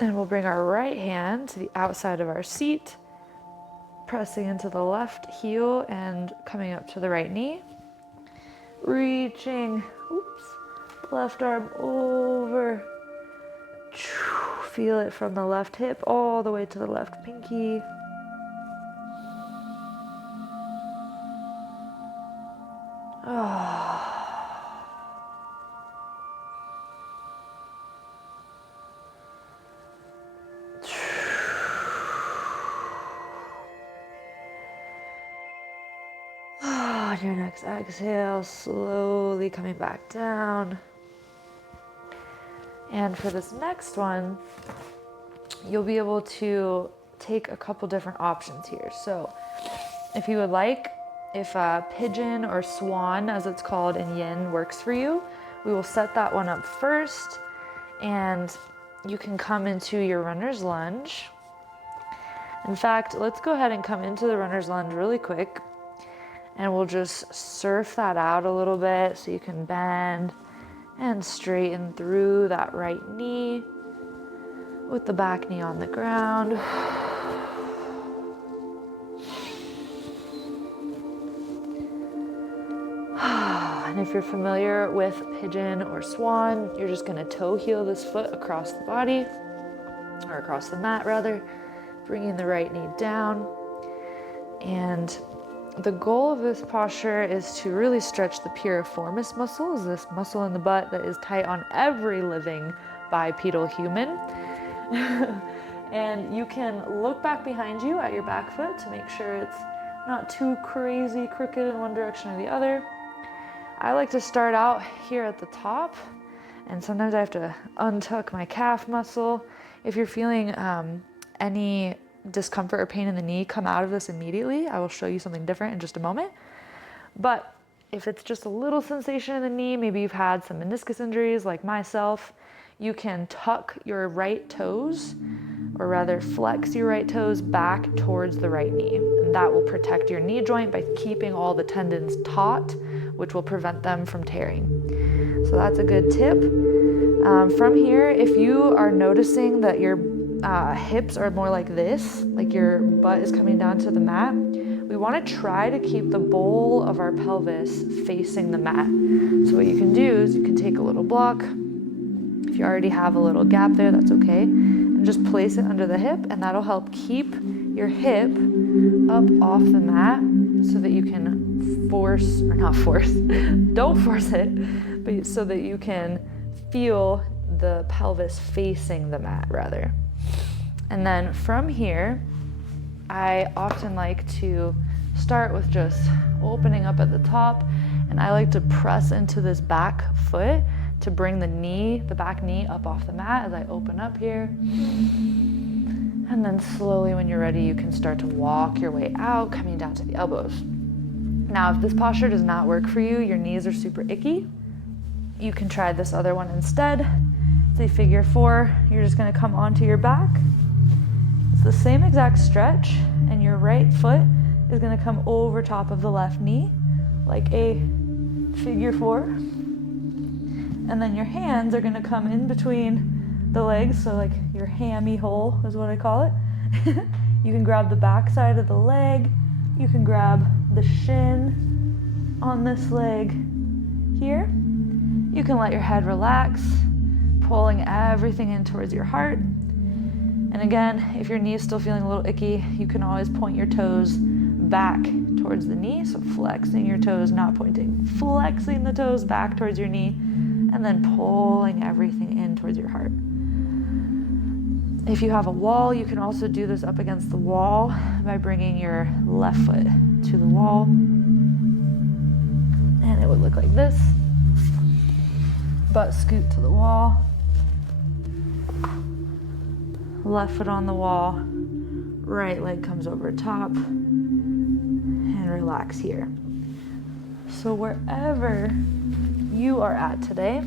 And we'll bring our right hand to the outside of our seat, pressing into the left heel and coming up to the right knee. Reaching, left arm over. Feel it from the left hip all the way to the left pinky. On your next exhale, slowly coming back down. And for this next one, you'll be able to take a couple different options here. So if you would like, if pigeon or swan, as it's called in yin, works for you, we will set that one up first. And you can come into your runner's lunge. In fact, let's go ahead and come into the runner's lunge really quick. And we'll just surf that out a little bit so you can bend and straighten through that right knee with the back knee on the ground. And if you're familiar with pigeon or swan, you're just gonna toe heel this foot across the body, or across the mat rather, bringing the right knee down. And the goal of this posture is to really stretch the piriformis muscle, is this muscle in the butt that is tight on every living bipedal human. And you can look back behind you at your back foot to make sure it's not too crazy crooked in one direction or the other. I like to start out here at the top, and sometimes I have to untuck my calf muscle. If you're feeling any discomfort or pain in the knee, come out of this immediately. I will show you something different in just a moment. But if it's just a little sensation in the knee, maybe you've had some meniscus injuries like myself, you can tuck your right toes or rather flex your right toes back towards the right knee. And that will protect your knee joint by keeping all the tendons taut, which will prevent them from tearing. So that's a good tip. From here, if you are noticing that your hips are more like this, like your butt is coming down to the mat, we want to try to keep the bowl of our pelvis facing the mat. So what you can do is you can take a little block. If you already have a little gap there, that's okay. And just place it under the hip, and that'll help keep your hip up off the mat so that you can don't force it, but so that you can feel the pelvis facing the mat rather. And then from here, I often like to start with just opening up at the top, and I like to press into this back foot to bring the back knee up off the mat as I open up here. And then slowly when you're ready, you can start to walk your way out, coming down to the elbows. Now, if this posture does not work for you, your knees are super icky, you can try this other one instead. It's a figure 4. You're just gonna come onto your back. It's the same exact stretch, and your right foot is gonna come over top of the left knee, like a figure 4. And then your hands are gonna come in between the legs, so like your hammy hole is what I call it. You can grab the back side of the leg, you can grab the shin on this leg here. You can let your head relax, pulling everything in towards your heart. And again, if your knee is still feeling a little icky, you can always point your toes back towards the knee. So flexing your toes, not pointing, flexing the toes back towards your knee, and then pulling everything in towards your heart. If you have a wall, you can also do this up against the wall by bringing your left foot to the wall. And it would look like this. Butt scoot to the wall. Left foot on the wall. Right leg comes over top. And relax here. So wherever you are at today,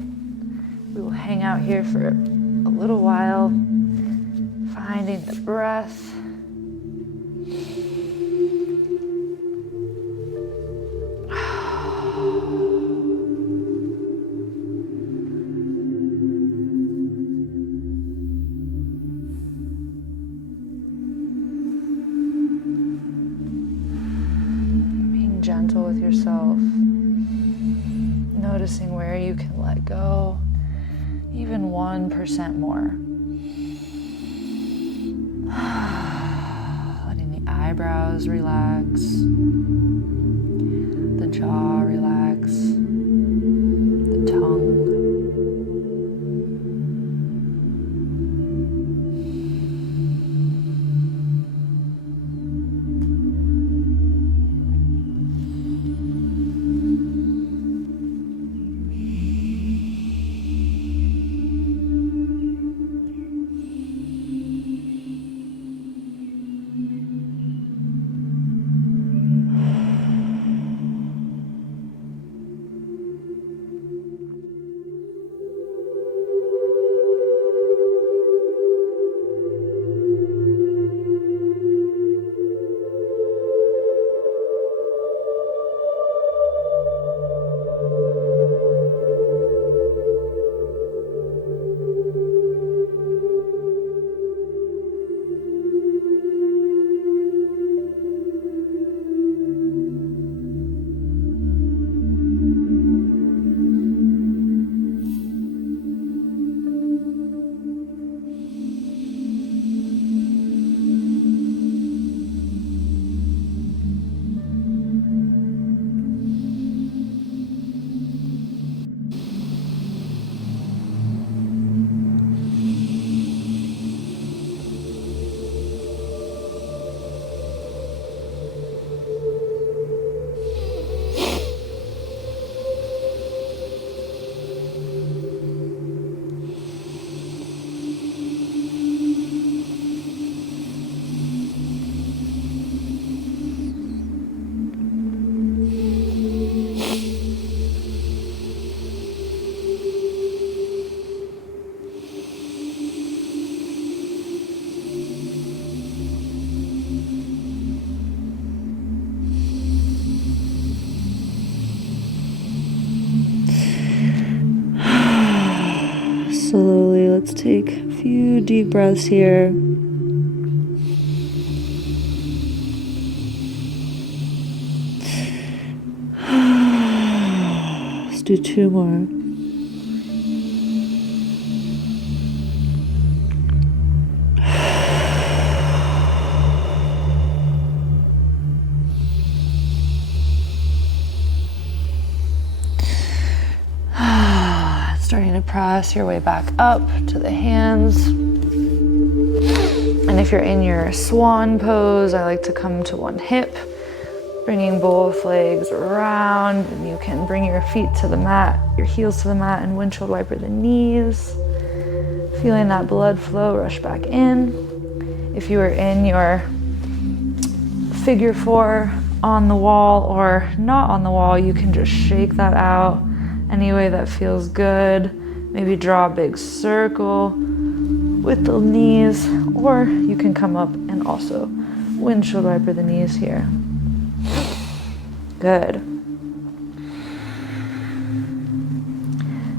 we will hang out here for a little while, finding the breath. Being gentle with yourself, noticing where you can let go, even 1% more. Letting the eyebrows relax, the jaw relax, the tongue. slowly. Let's take a few deep breaths here. Let's do 2 more. Starting to press your way back up to the hands. And if you're in your swan pose, I like to come to one hip, bringing both legs around, and you can bring your feet to the mat, your heels to the mat, and windshield wiper the knees. Feeling that blood flow rush back in. If you are in your figure 4 on the wall or not on the wall, you can just shake that out any way that feels good. Maybe draw a big circle with the knees, or you can come up and also windshield wiper the knees here. Good.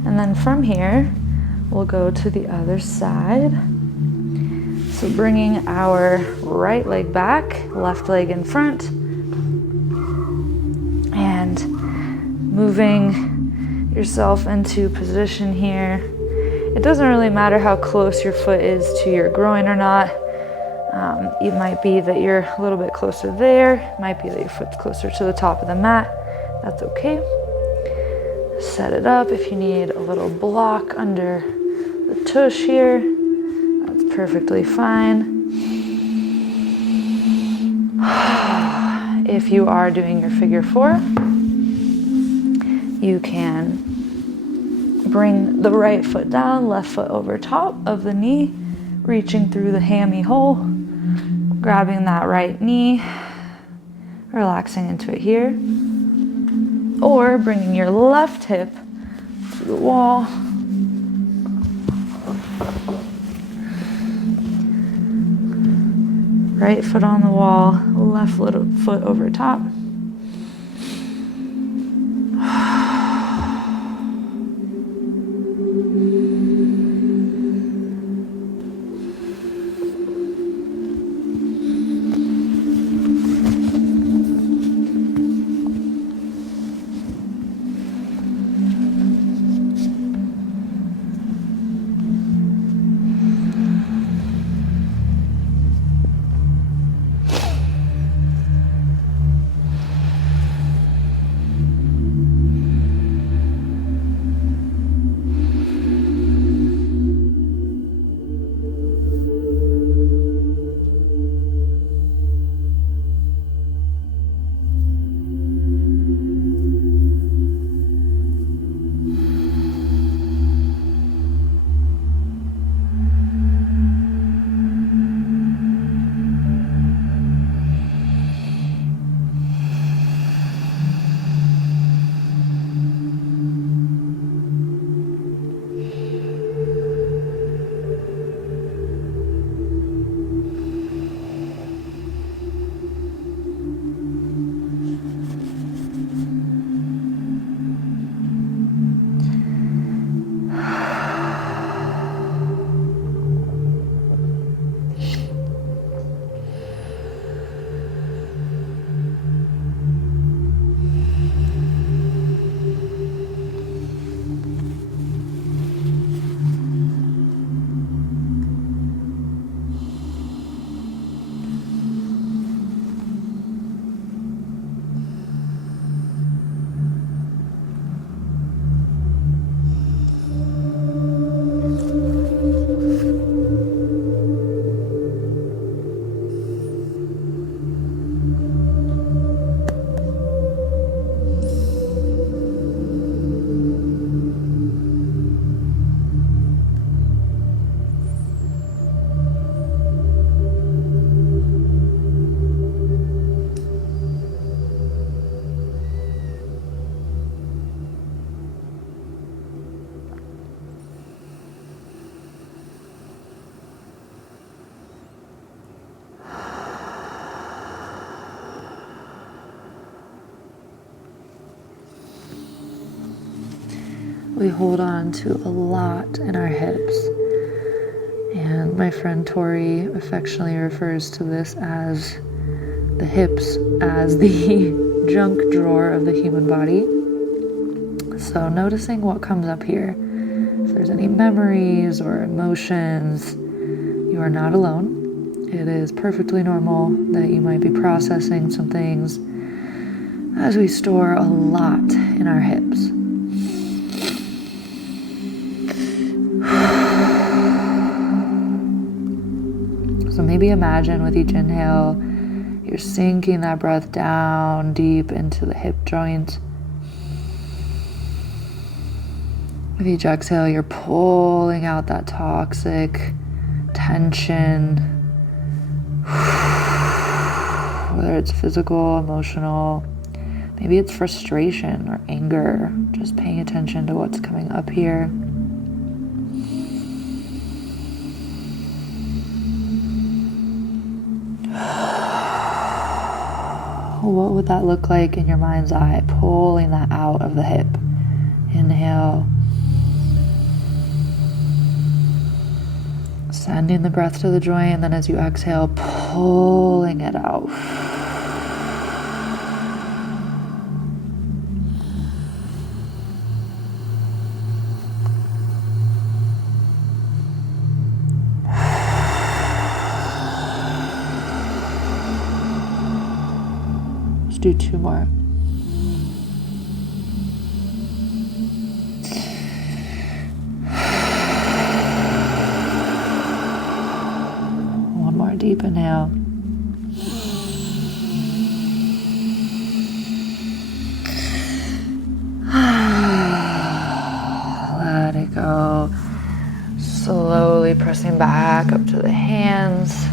And then from here, we'll go to the other side. So bringing our right leg back, left leg in front, and moving yourself into position here. It doesn't really matter how close your foot is to your groin or not. It might be that you're a little bit closer there. It might be that your foot's closer to the top of the mat. That's okay. Set it up. If you need a little block under the tush here, that's perfectly fine. If you are doing your figure 4, you can bring the right foot down, left foot over top of the knee, reaching through the hammy hole, grabbing that right knee, relaxing into it here, or bringing your left hip to the wall. Right foot on the wall, left foot over top. we hold on to a lot in our hips. And my friend Tori affectionately refers to this as the hips as the junk drawer of the human body. So noticing what comes up here. If there's any memories or emotions, you are not alone. It is perfectly normal that you might be processing some things as we store a lot in our hips. So maybe imagine with each inhale, you're sinking that breath down deep into the hip joint. With each exhale, you're pulling out that toxic tension, whether it's physical, emotional, maybe it's frustration or anger, just paying attention to what's coming up here. What would that look like in your mind's eye? Pulling that out of the hip. Inhale. Sending the breath to the joint, and then as you exhale, pulling it out. Let's do 2 more. One more deep inhale. Let it go. Slowly pressing back up to the hands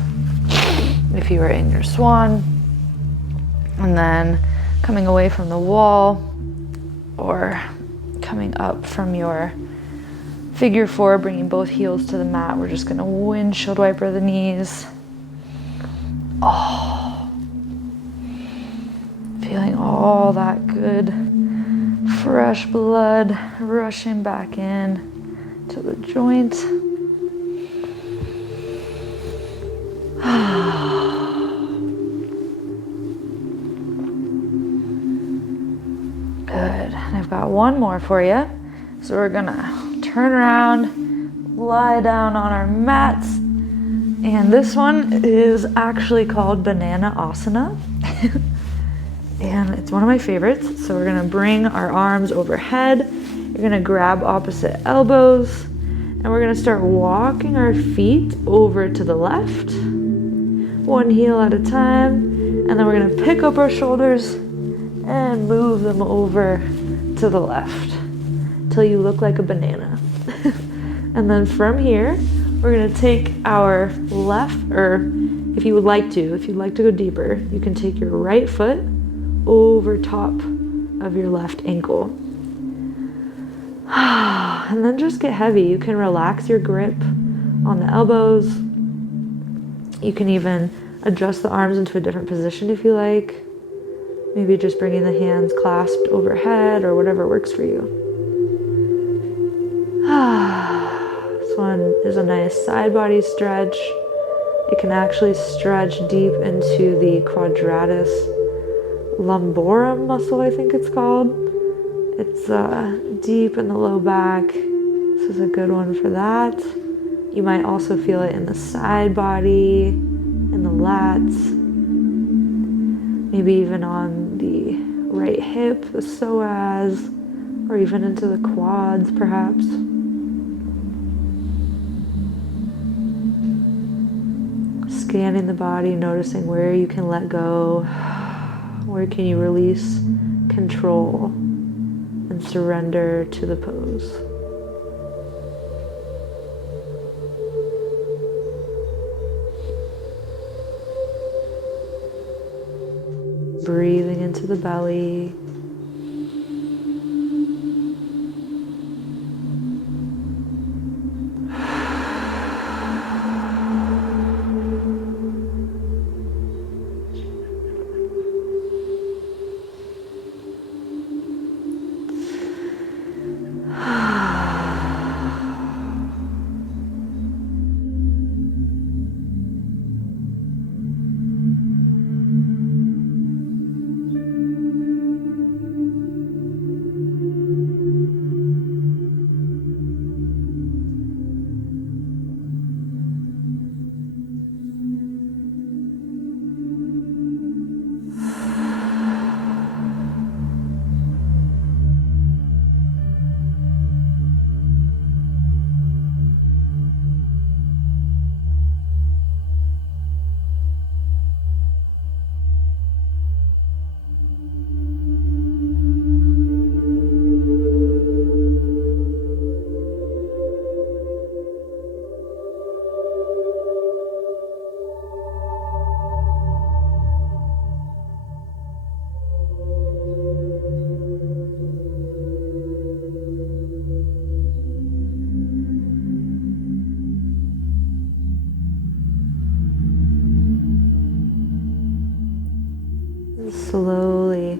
if you are in your swan. And then coming away from the wall or coming up from your figure 4, bringing both heels to the mat. We're just going to windshield wiper the knees. Oh, feeling all that good fresh blood rushing back in to the joint. Good. And I've got one more for you. So we're gonna turn around, lie down on our mats. And this one is actually called Banana Asana. And it's one of my favorites. So we're gonna bring our arms overhead. You're gonna grab opposite elbows. And we're gonna start walking our feet over to the left. One heel at a time. And then we're gonna pick up our shoulders and move them over to the left till you look like a banana. And then from here, we're gonna take our left, or if you'd like to go deeper, you can take your right foot over top of your left ankle. And then just get heavy. You can relax your grip on the elbows. You can even adjust the arms into a different position if you like. Maybe just bringing the hands clasped overhead or whatever works for you. This one is a nice side body stretch. It can actually stretch deep into the quadratus lumborum muscle, I think it's called. It's deep in the low back. This is a good one for that. You might also feel it in the side body, in the lats, maybe even on the right hip, the psoas, or even into the quads, perhaps. Scanning the body, noticing where you can let go, where can you release control and surrender to the pose. Breathing into the belly. slowly,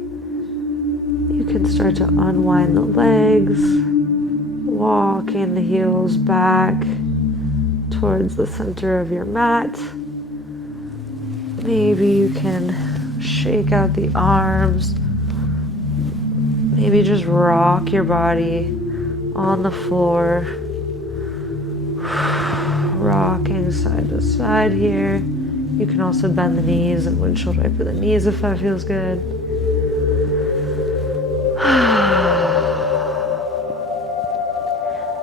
you can start to unwind the legs, walking the heels back towards the center of your mat. Maybe you can shake out the arms. Maybe just rock your body on the floor, rocking side to side here. You can also bend the knees and windshield wiper the knees if that feels good.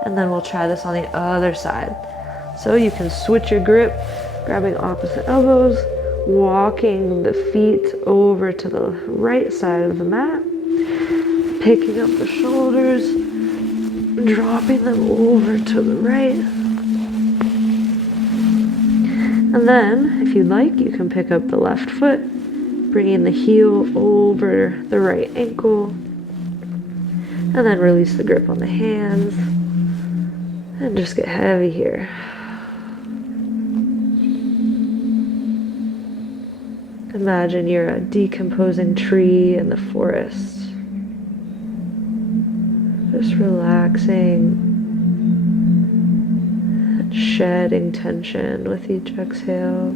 And then we'll try this on the other side. So you can switch your grip, grabbing opposite elbows, walking the feet over to the right side of the mat, picking up the shoulders, dropping them over to the right. And then, if you'd like, you can pick up the left foot, bringing the heel over the right ankle, and then release the grip on the hands, and just get heavy here. Imagine you're a decomposing tree in the forest. Just relaxing, shedding tension with each exhale.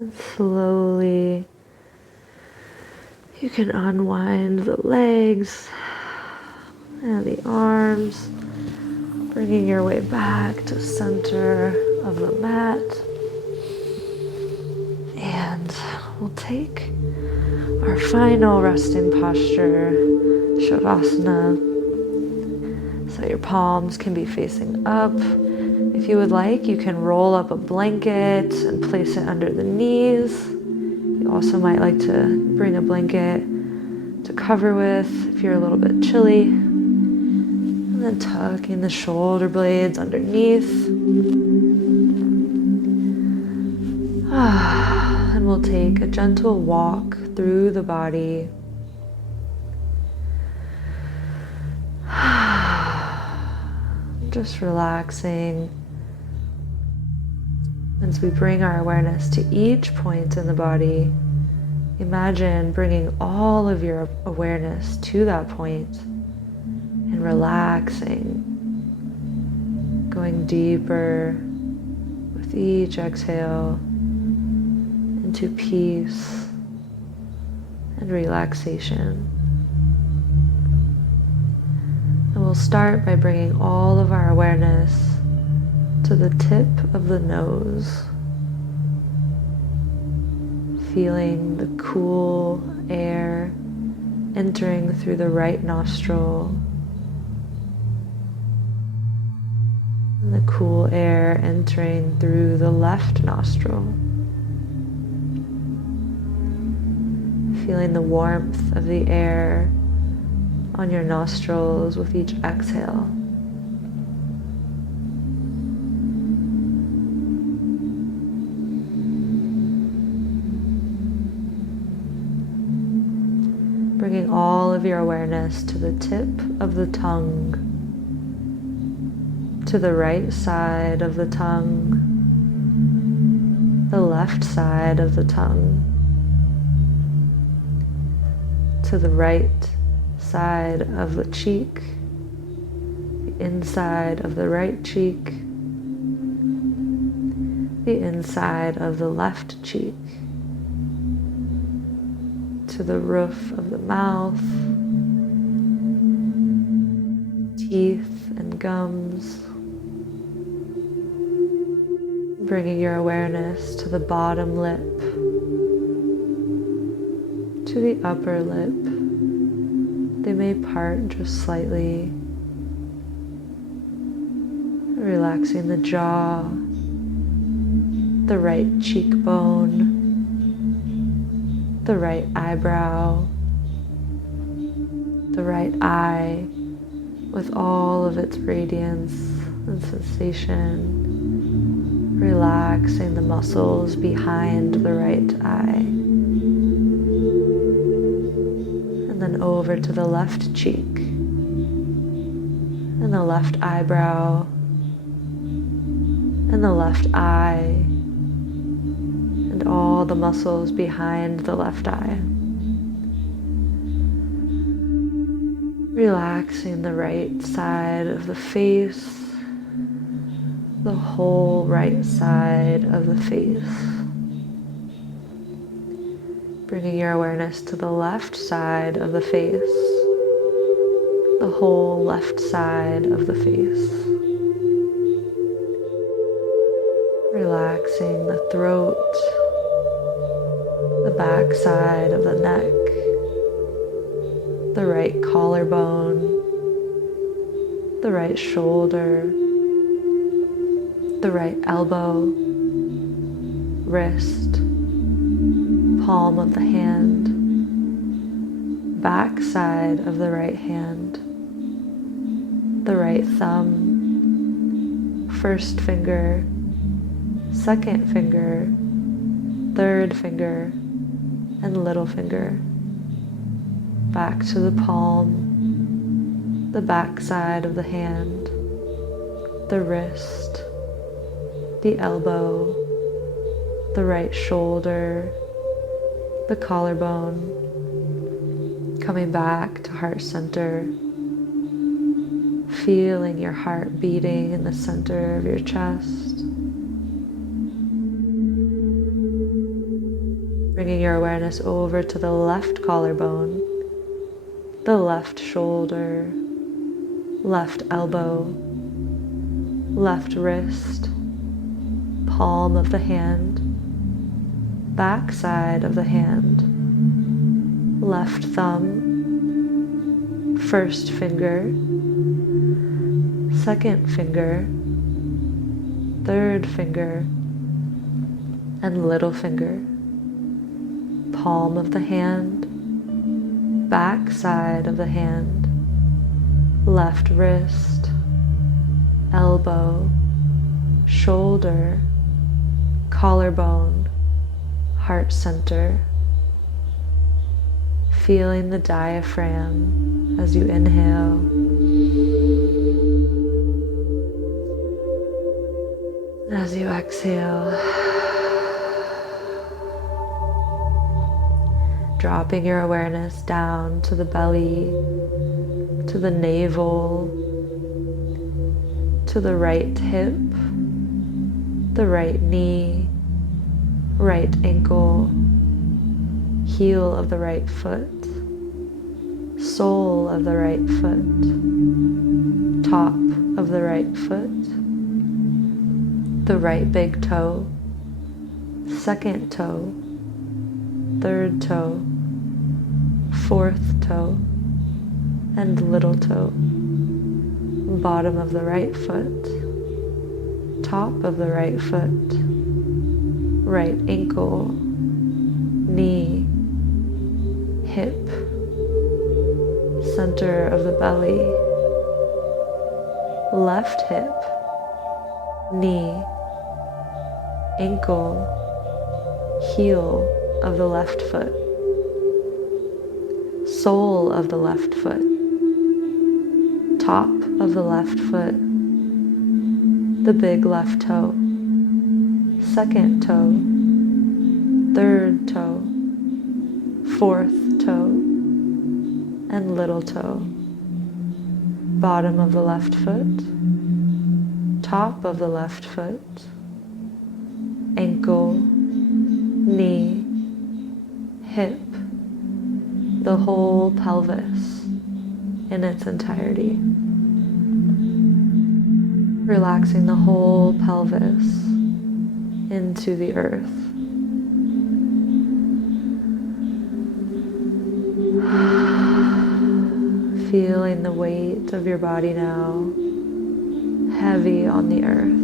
And slowly, you can unwind the legs and the arms, bringing your way back to center of the mat. And we'll take our final resting posture, Shavasana. So your palms can be facing up. If you would like, you can roll up a blanket and place it under the knees. You also might like to bring a blanket to cover with if you're a little bit chilly. And then tucking the shoulder blades underneath. And we'll take a gentle walk through the body. Just relaxing. As we bring our awareness to each point in the body, imagine bringing all of your awareness to that point and relaxing. going deeper with each exhale into peace and relaxation. And we'll start by bringing all of our awareness to the tip of the nose, feeling the cool air entering through the right nostril and the cool air entering through the left nostril. Feeling the warmth of the air on your nostrils with each exhale. Bringing all of your awareness to the tip of the tongue, to the right side of the tongue, the left side of the tongue, to the right side of the cheek, the inside of the right cheek, the inside of the left cheek, to the roof of the mouth, teeth and gums, bringing your awareness to the bottom lip, to the upper lip. They may part just slightly, relaxing the jaw, the right cheekbone, the right eyebrow, the right eye with all of its radiance and sensation, relaxing the muscles behind the right eye. And then over to the left cheek and the left eyebrow and the left eye and all the muscles behind the left eye. Relaxing the right side of the face, the whole right side of the face. Bringing your awareness to the left side of the face, the whole left side of the face. Relaxing the throat, the back side of the neck, the right collarbone, the right shoulder, the right elbow, wrist, palm of the hand, back side of the right hand, the right thumb, first finger, second finger, third finger, and little finger. Back to the palm, the back side of the hand, the wrist, the elbow, the right shoulder, the collarbone, coming back to heart center, feeling your heart beating in the center of your chest. Bringing your awareness over to the left collarbone, the left shoulder, left elbow, left wrist, palm of the hand, back side of the hand, left thumb, first finger, second finger, third finger, and little finger. Palm of the hand, back side of the hand, left wrist, elbow, shoulder, collarbone, heart center. Feeling the diaphragm as you inhale. As you exhale, dropping your awareness down to the belly, to the navel, to the right hip, the right knee, right ankle, heel of the right foot, sole of the right foot, top of the right foot, the right big toe, second toe, third toe, fourth toe, and little toe, bottom of the right foot, top of the right foot, right ankle, knee, hip, center of the belly, left hip, knee, ankle, heel of the left foot, sole of the left foot, top of the left foot, the big left toe, second toe, third toe, fourth toe, and little toe, bottom of the left foot, top of the left foot, ankle, knee, hip, the whole pelvis in its entirety. Relaxing the whole pelvis into the earth. Feeling the weight of your body now heavy on the earth.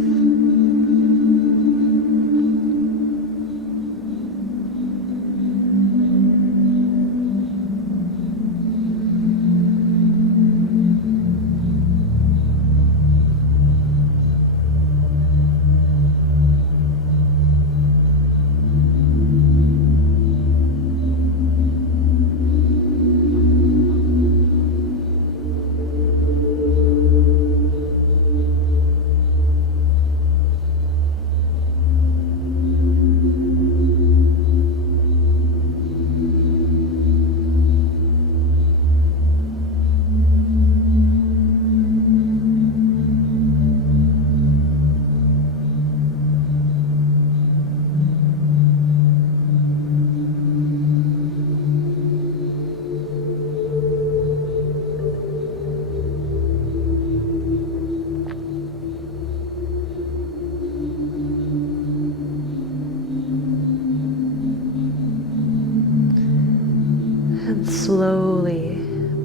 Slowly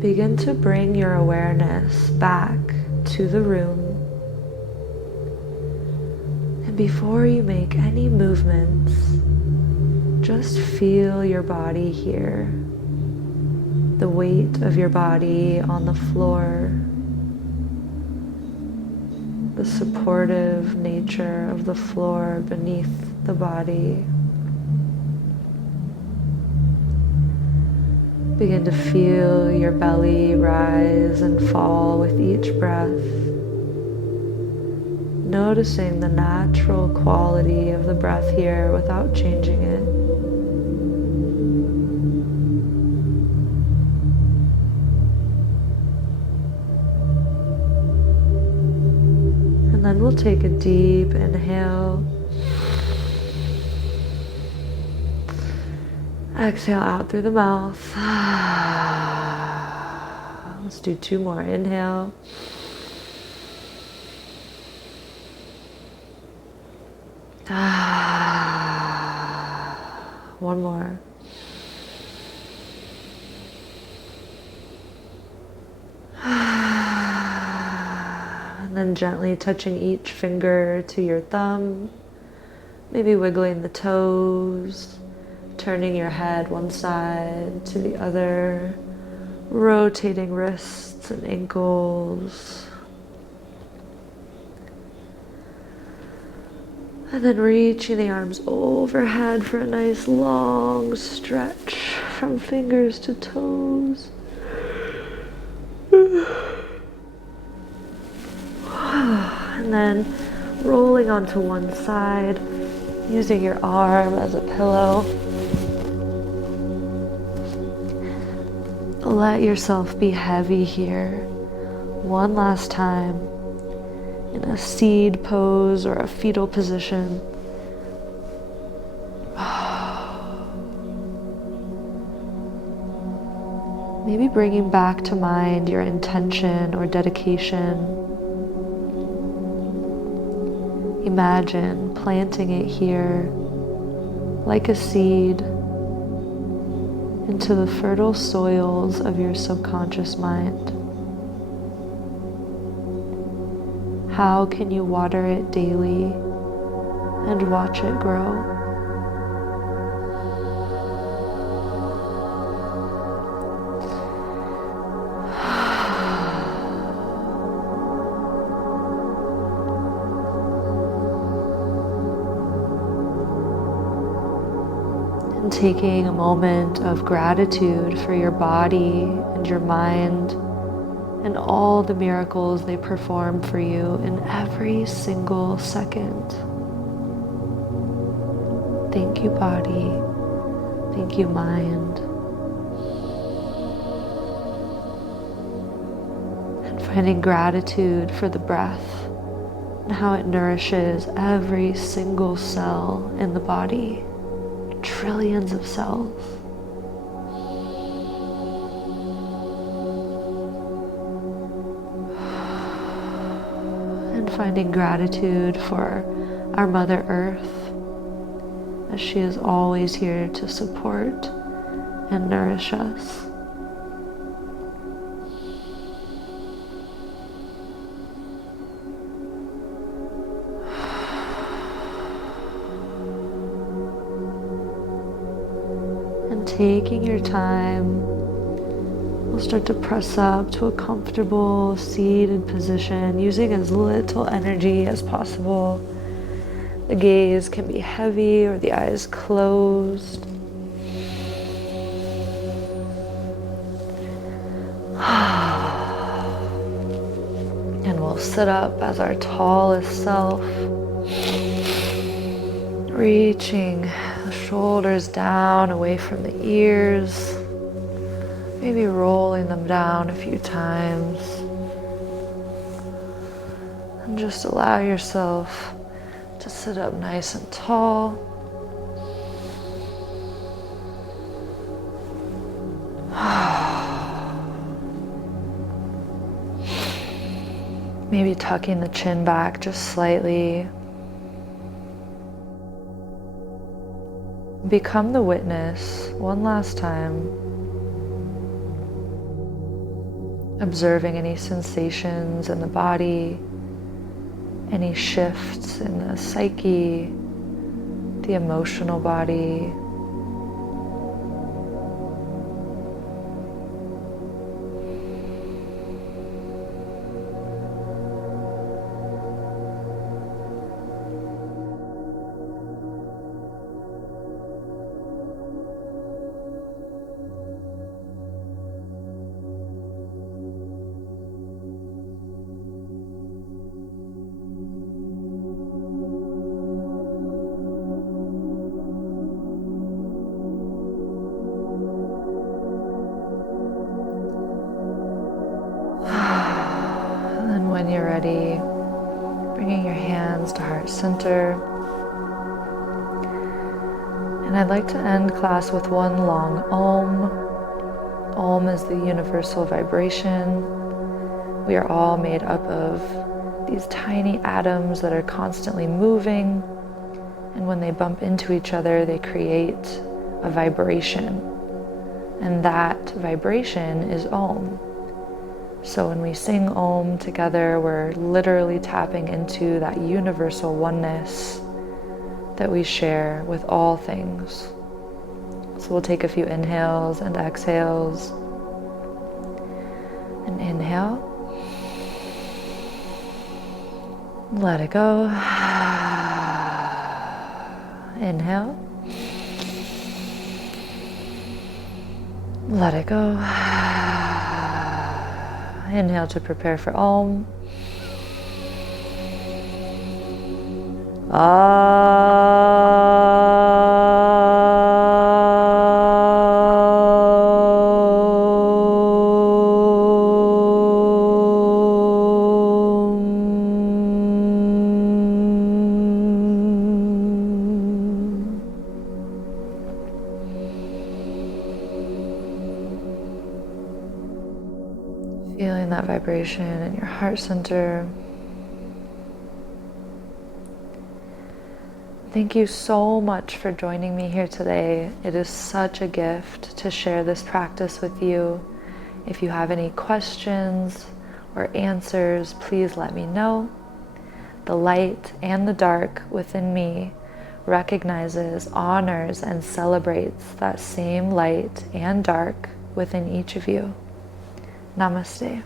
begin to bring your awareness back to the room. And before you make any movements, just feel your body here. The weight of your body on the floor. The supportive nature of the floor beneath the body. Begin to feel your belly rise and fall with each breath, noticing the natural quality of the breath here without changing it. And then we'll take a deep inhale. Exhale out through the mouth. Let's do 2 more. Inhale. One more. And then gently touching each finger to your thumb. Maybe wiggling the toes. Turning your head one side to the other, rotating wrists and ankles. And then reaching the arms overhead for a nice long stretch from fingers to toes. And then rolling onto one side, using your arm as a pillow. Let yourself be heavy here. One last time. in a seed pose or a fetal position. Maybe bringing back to mind your intention or dedication. Imagine planting it here like a seed into the fertile soils of your subconscious mind. How can you water it daily and watch it grow? And taking a moment of gratitude for your body and your mind and all the miracles they perform for you in every single second. Thank you, body. Thank you, mind. And finding gratitude for the breath and how it nourishes every single cell in the body. Trillions of cells. And finding gratitude for our Mother Earth, as she is always here to support and nourish us. And taking your time, we'll start to press up to a comfortable seated position, using as little energy as possible. The gaze can be heavy or the eyes closed. And we'll sit up as our tallest self, reaching the shoulders down away from the ears. Maybe rolling them down a few times. And just allow yourself to sit up nice and tall. Maybe tucking the chin back just slightly. Become the witness one last time. Observing any sensations in the body, any shifts in the psyche, the emotional body. When you're ready, bringing your hands to heart center. And I'd like to end class with one long Om. Om is the universal vibration. We are all made up of these tiny atoms that are constantly moving. And when they bump into each other, they create a vibration. And that vibration is Om. So when we sing Om together, we're literally tapping into that universal oneness that we share with all things. So we'll take a few inhales and exhales. And inhale. Let it go. Inhale. Let it go. Inhale to prepare for Om. Feeling that vibration in your heart center. Thank you so much for joining me here today. It is such a gift to share this practice with you. If you have any questions or answers, please let me know. The light and the dark within me recognizes, honors, and celebrates that same light and dark within each of you. Namaste.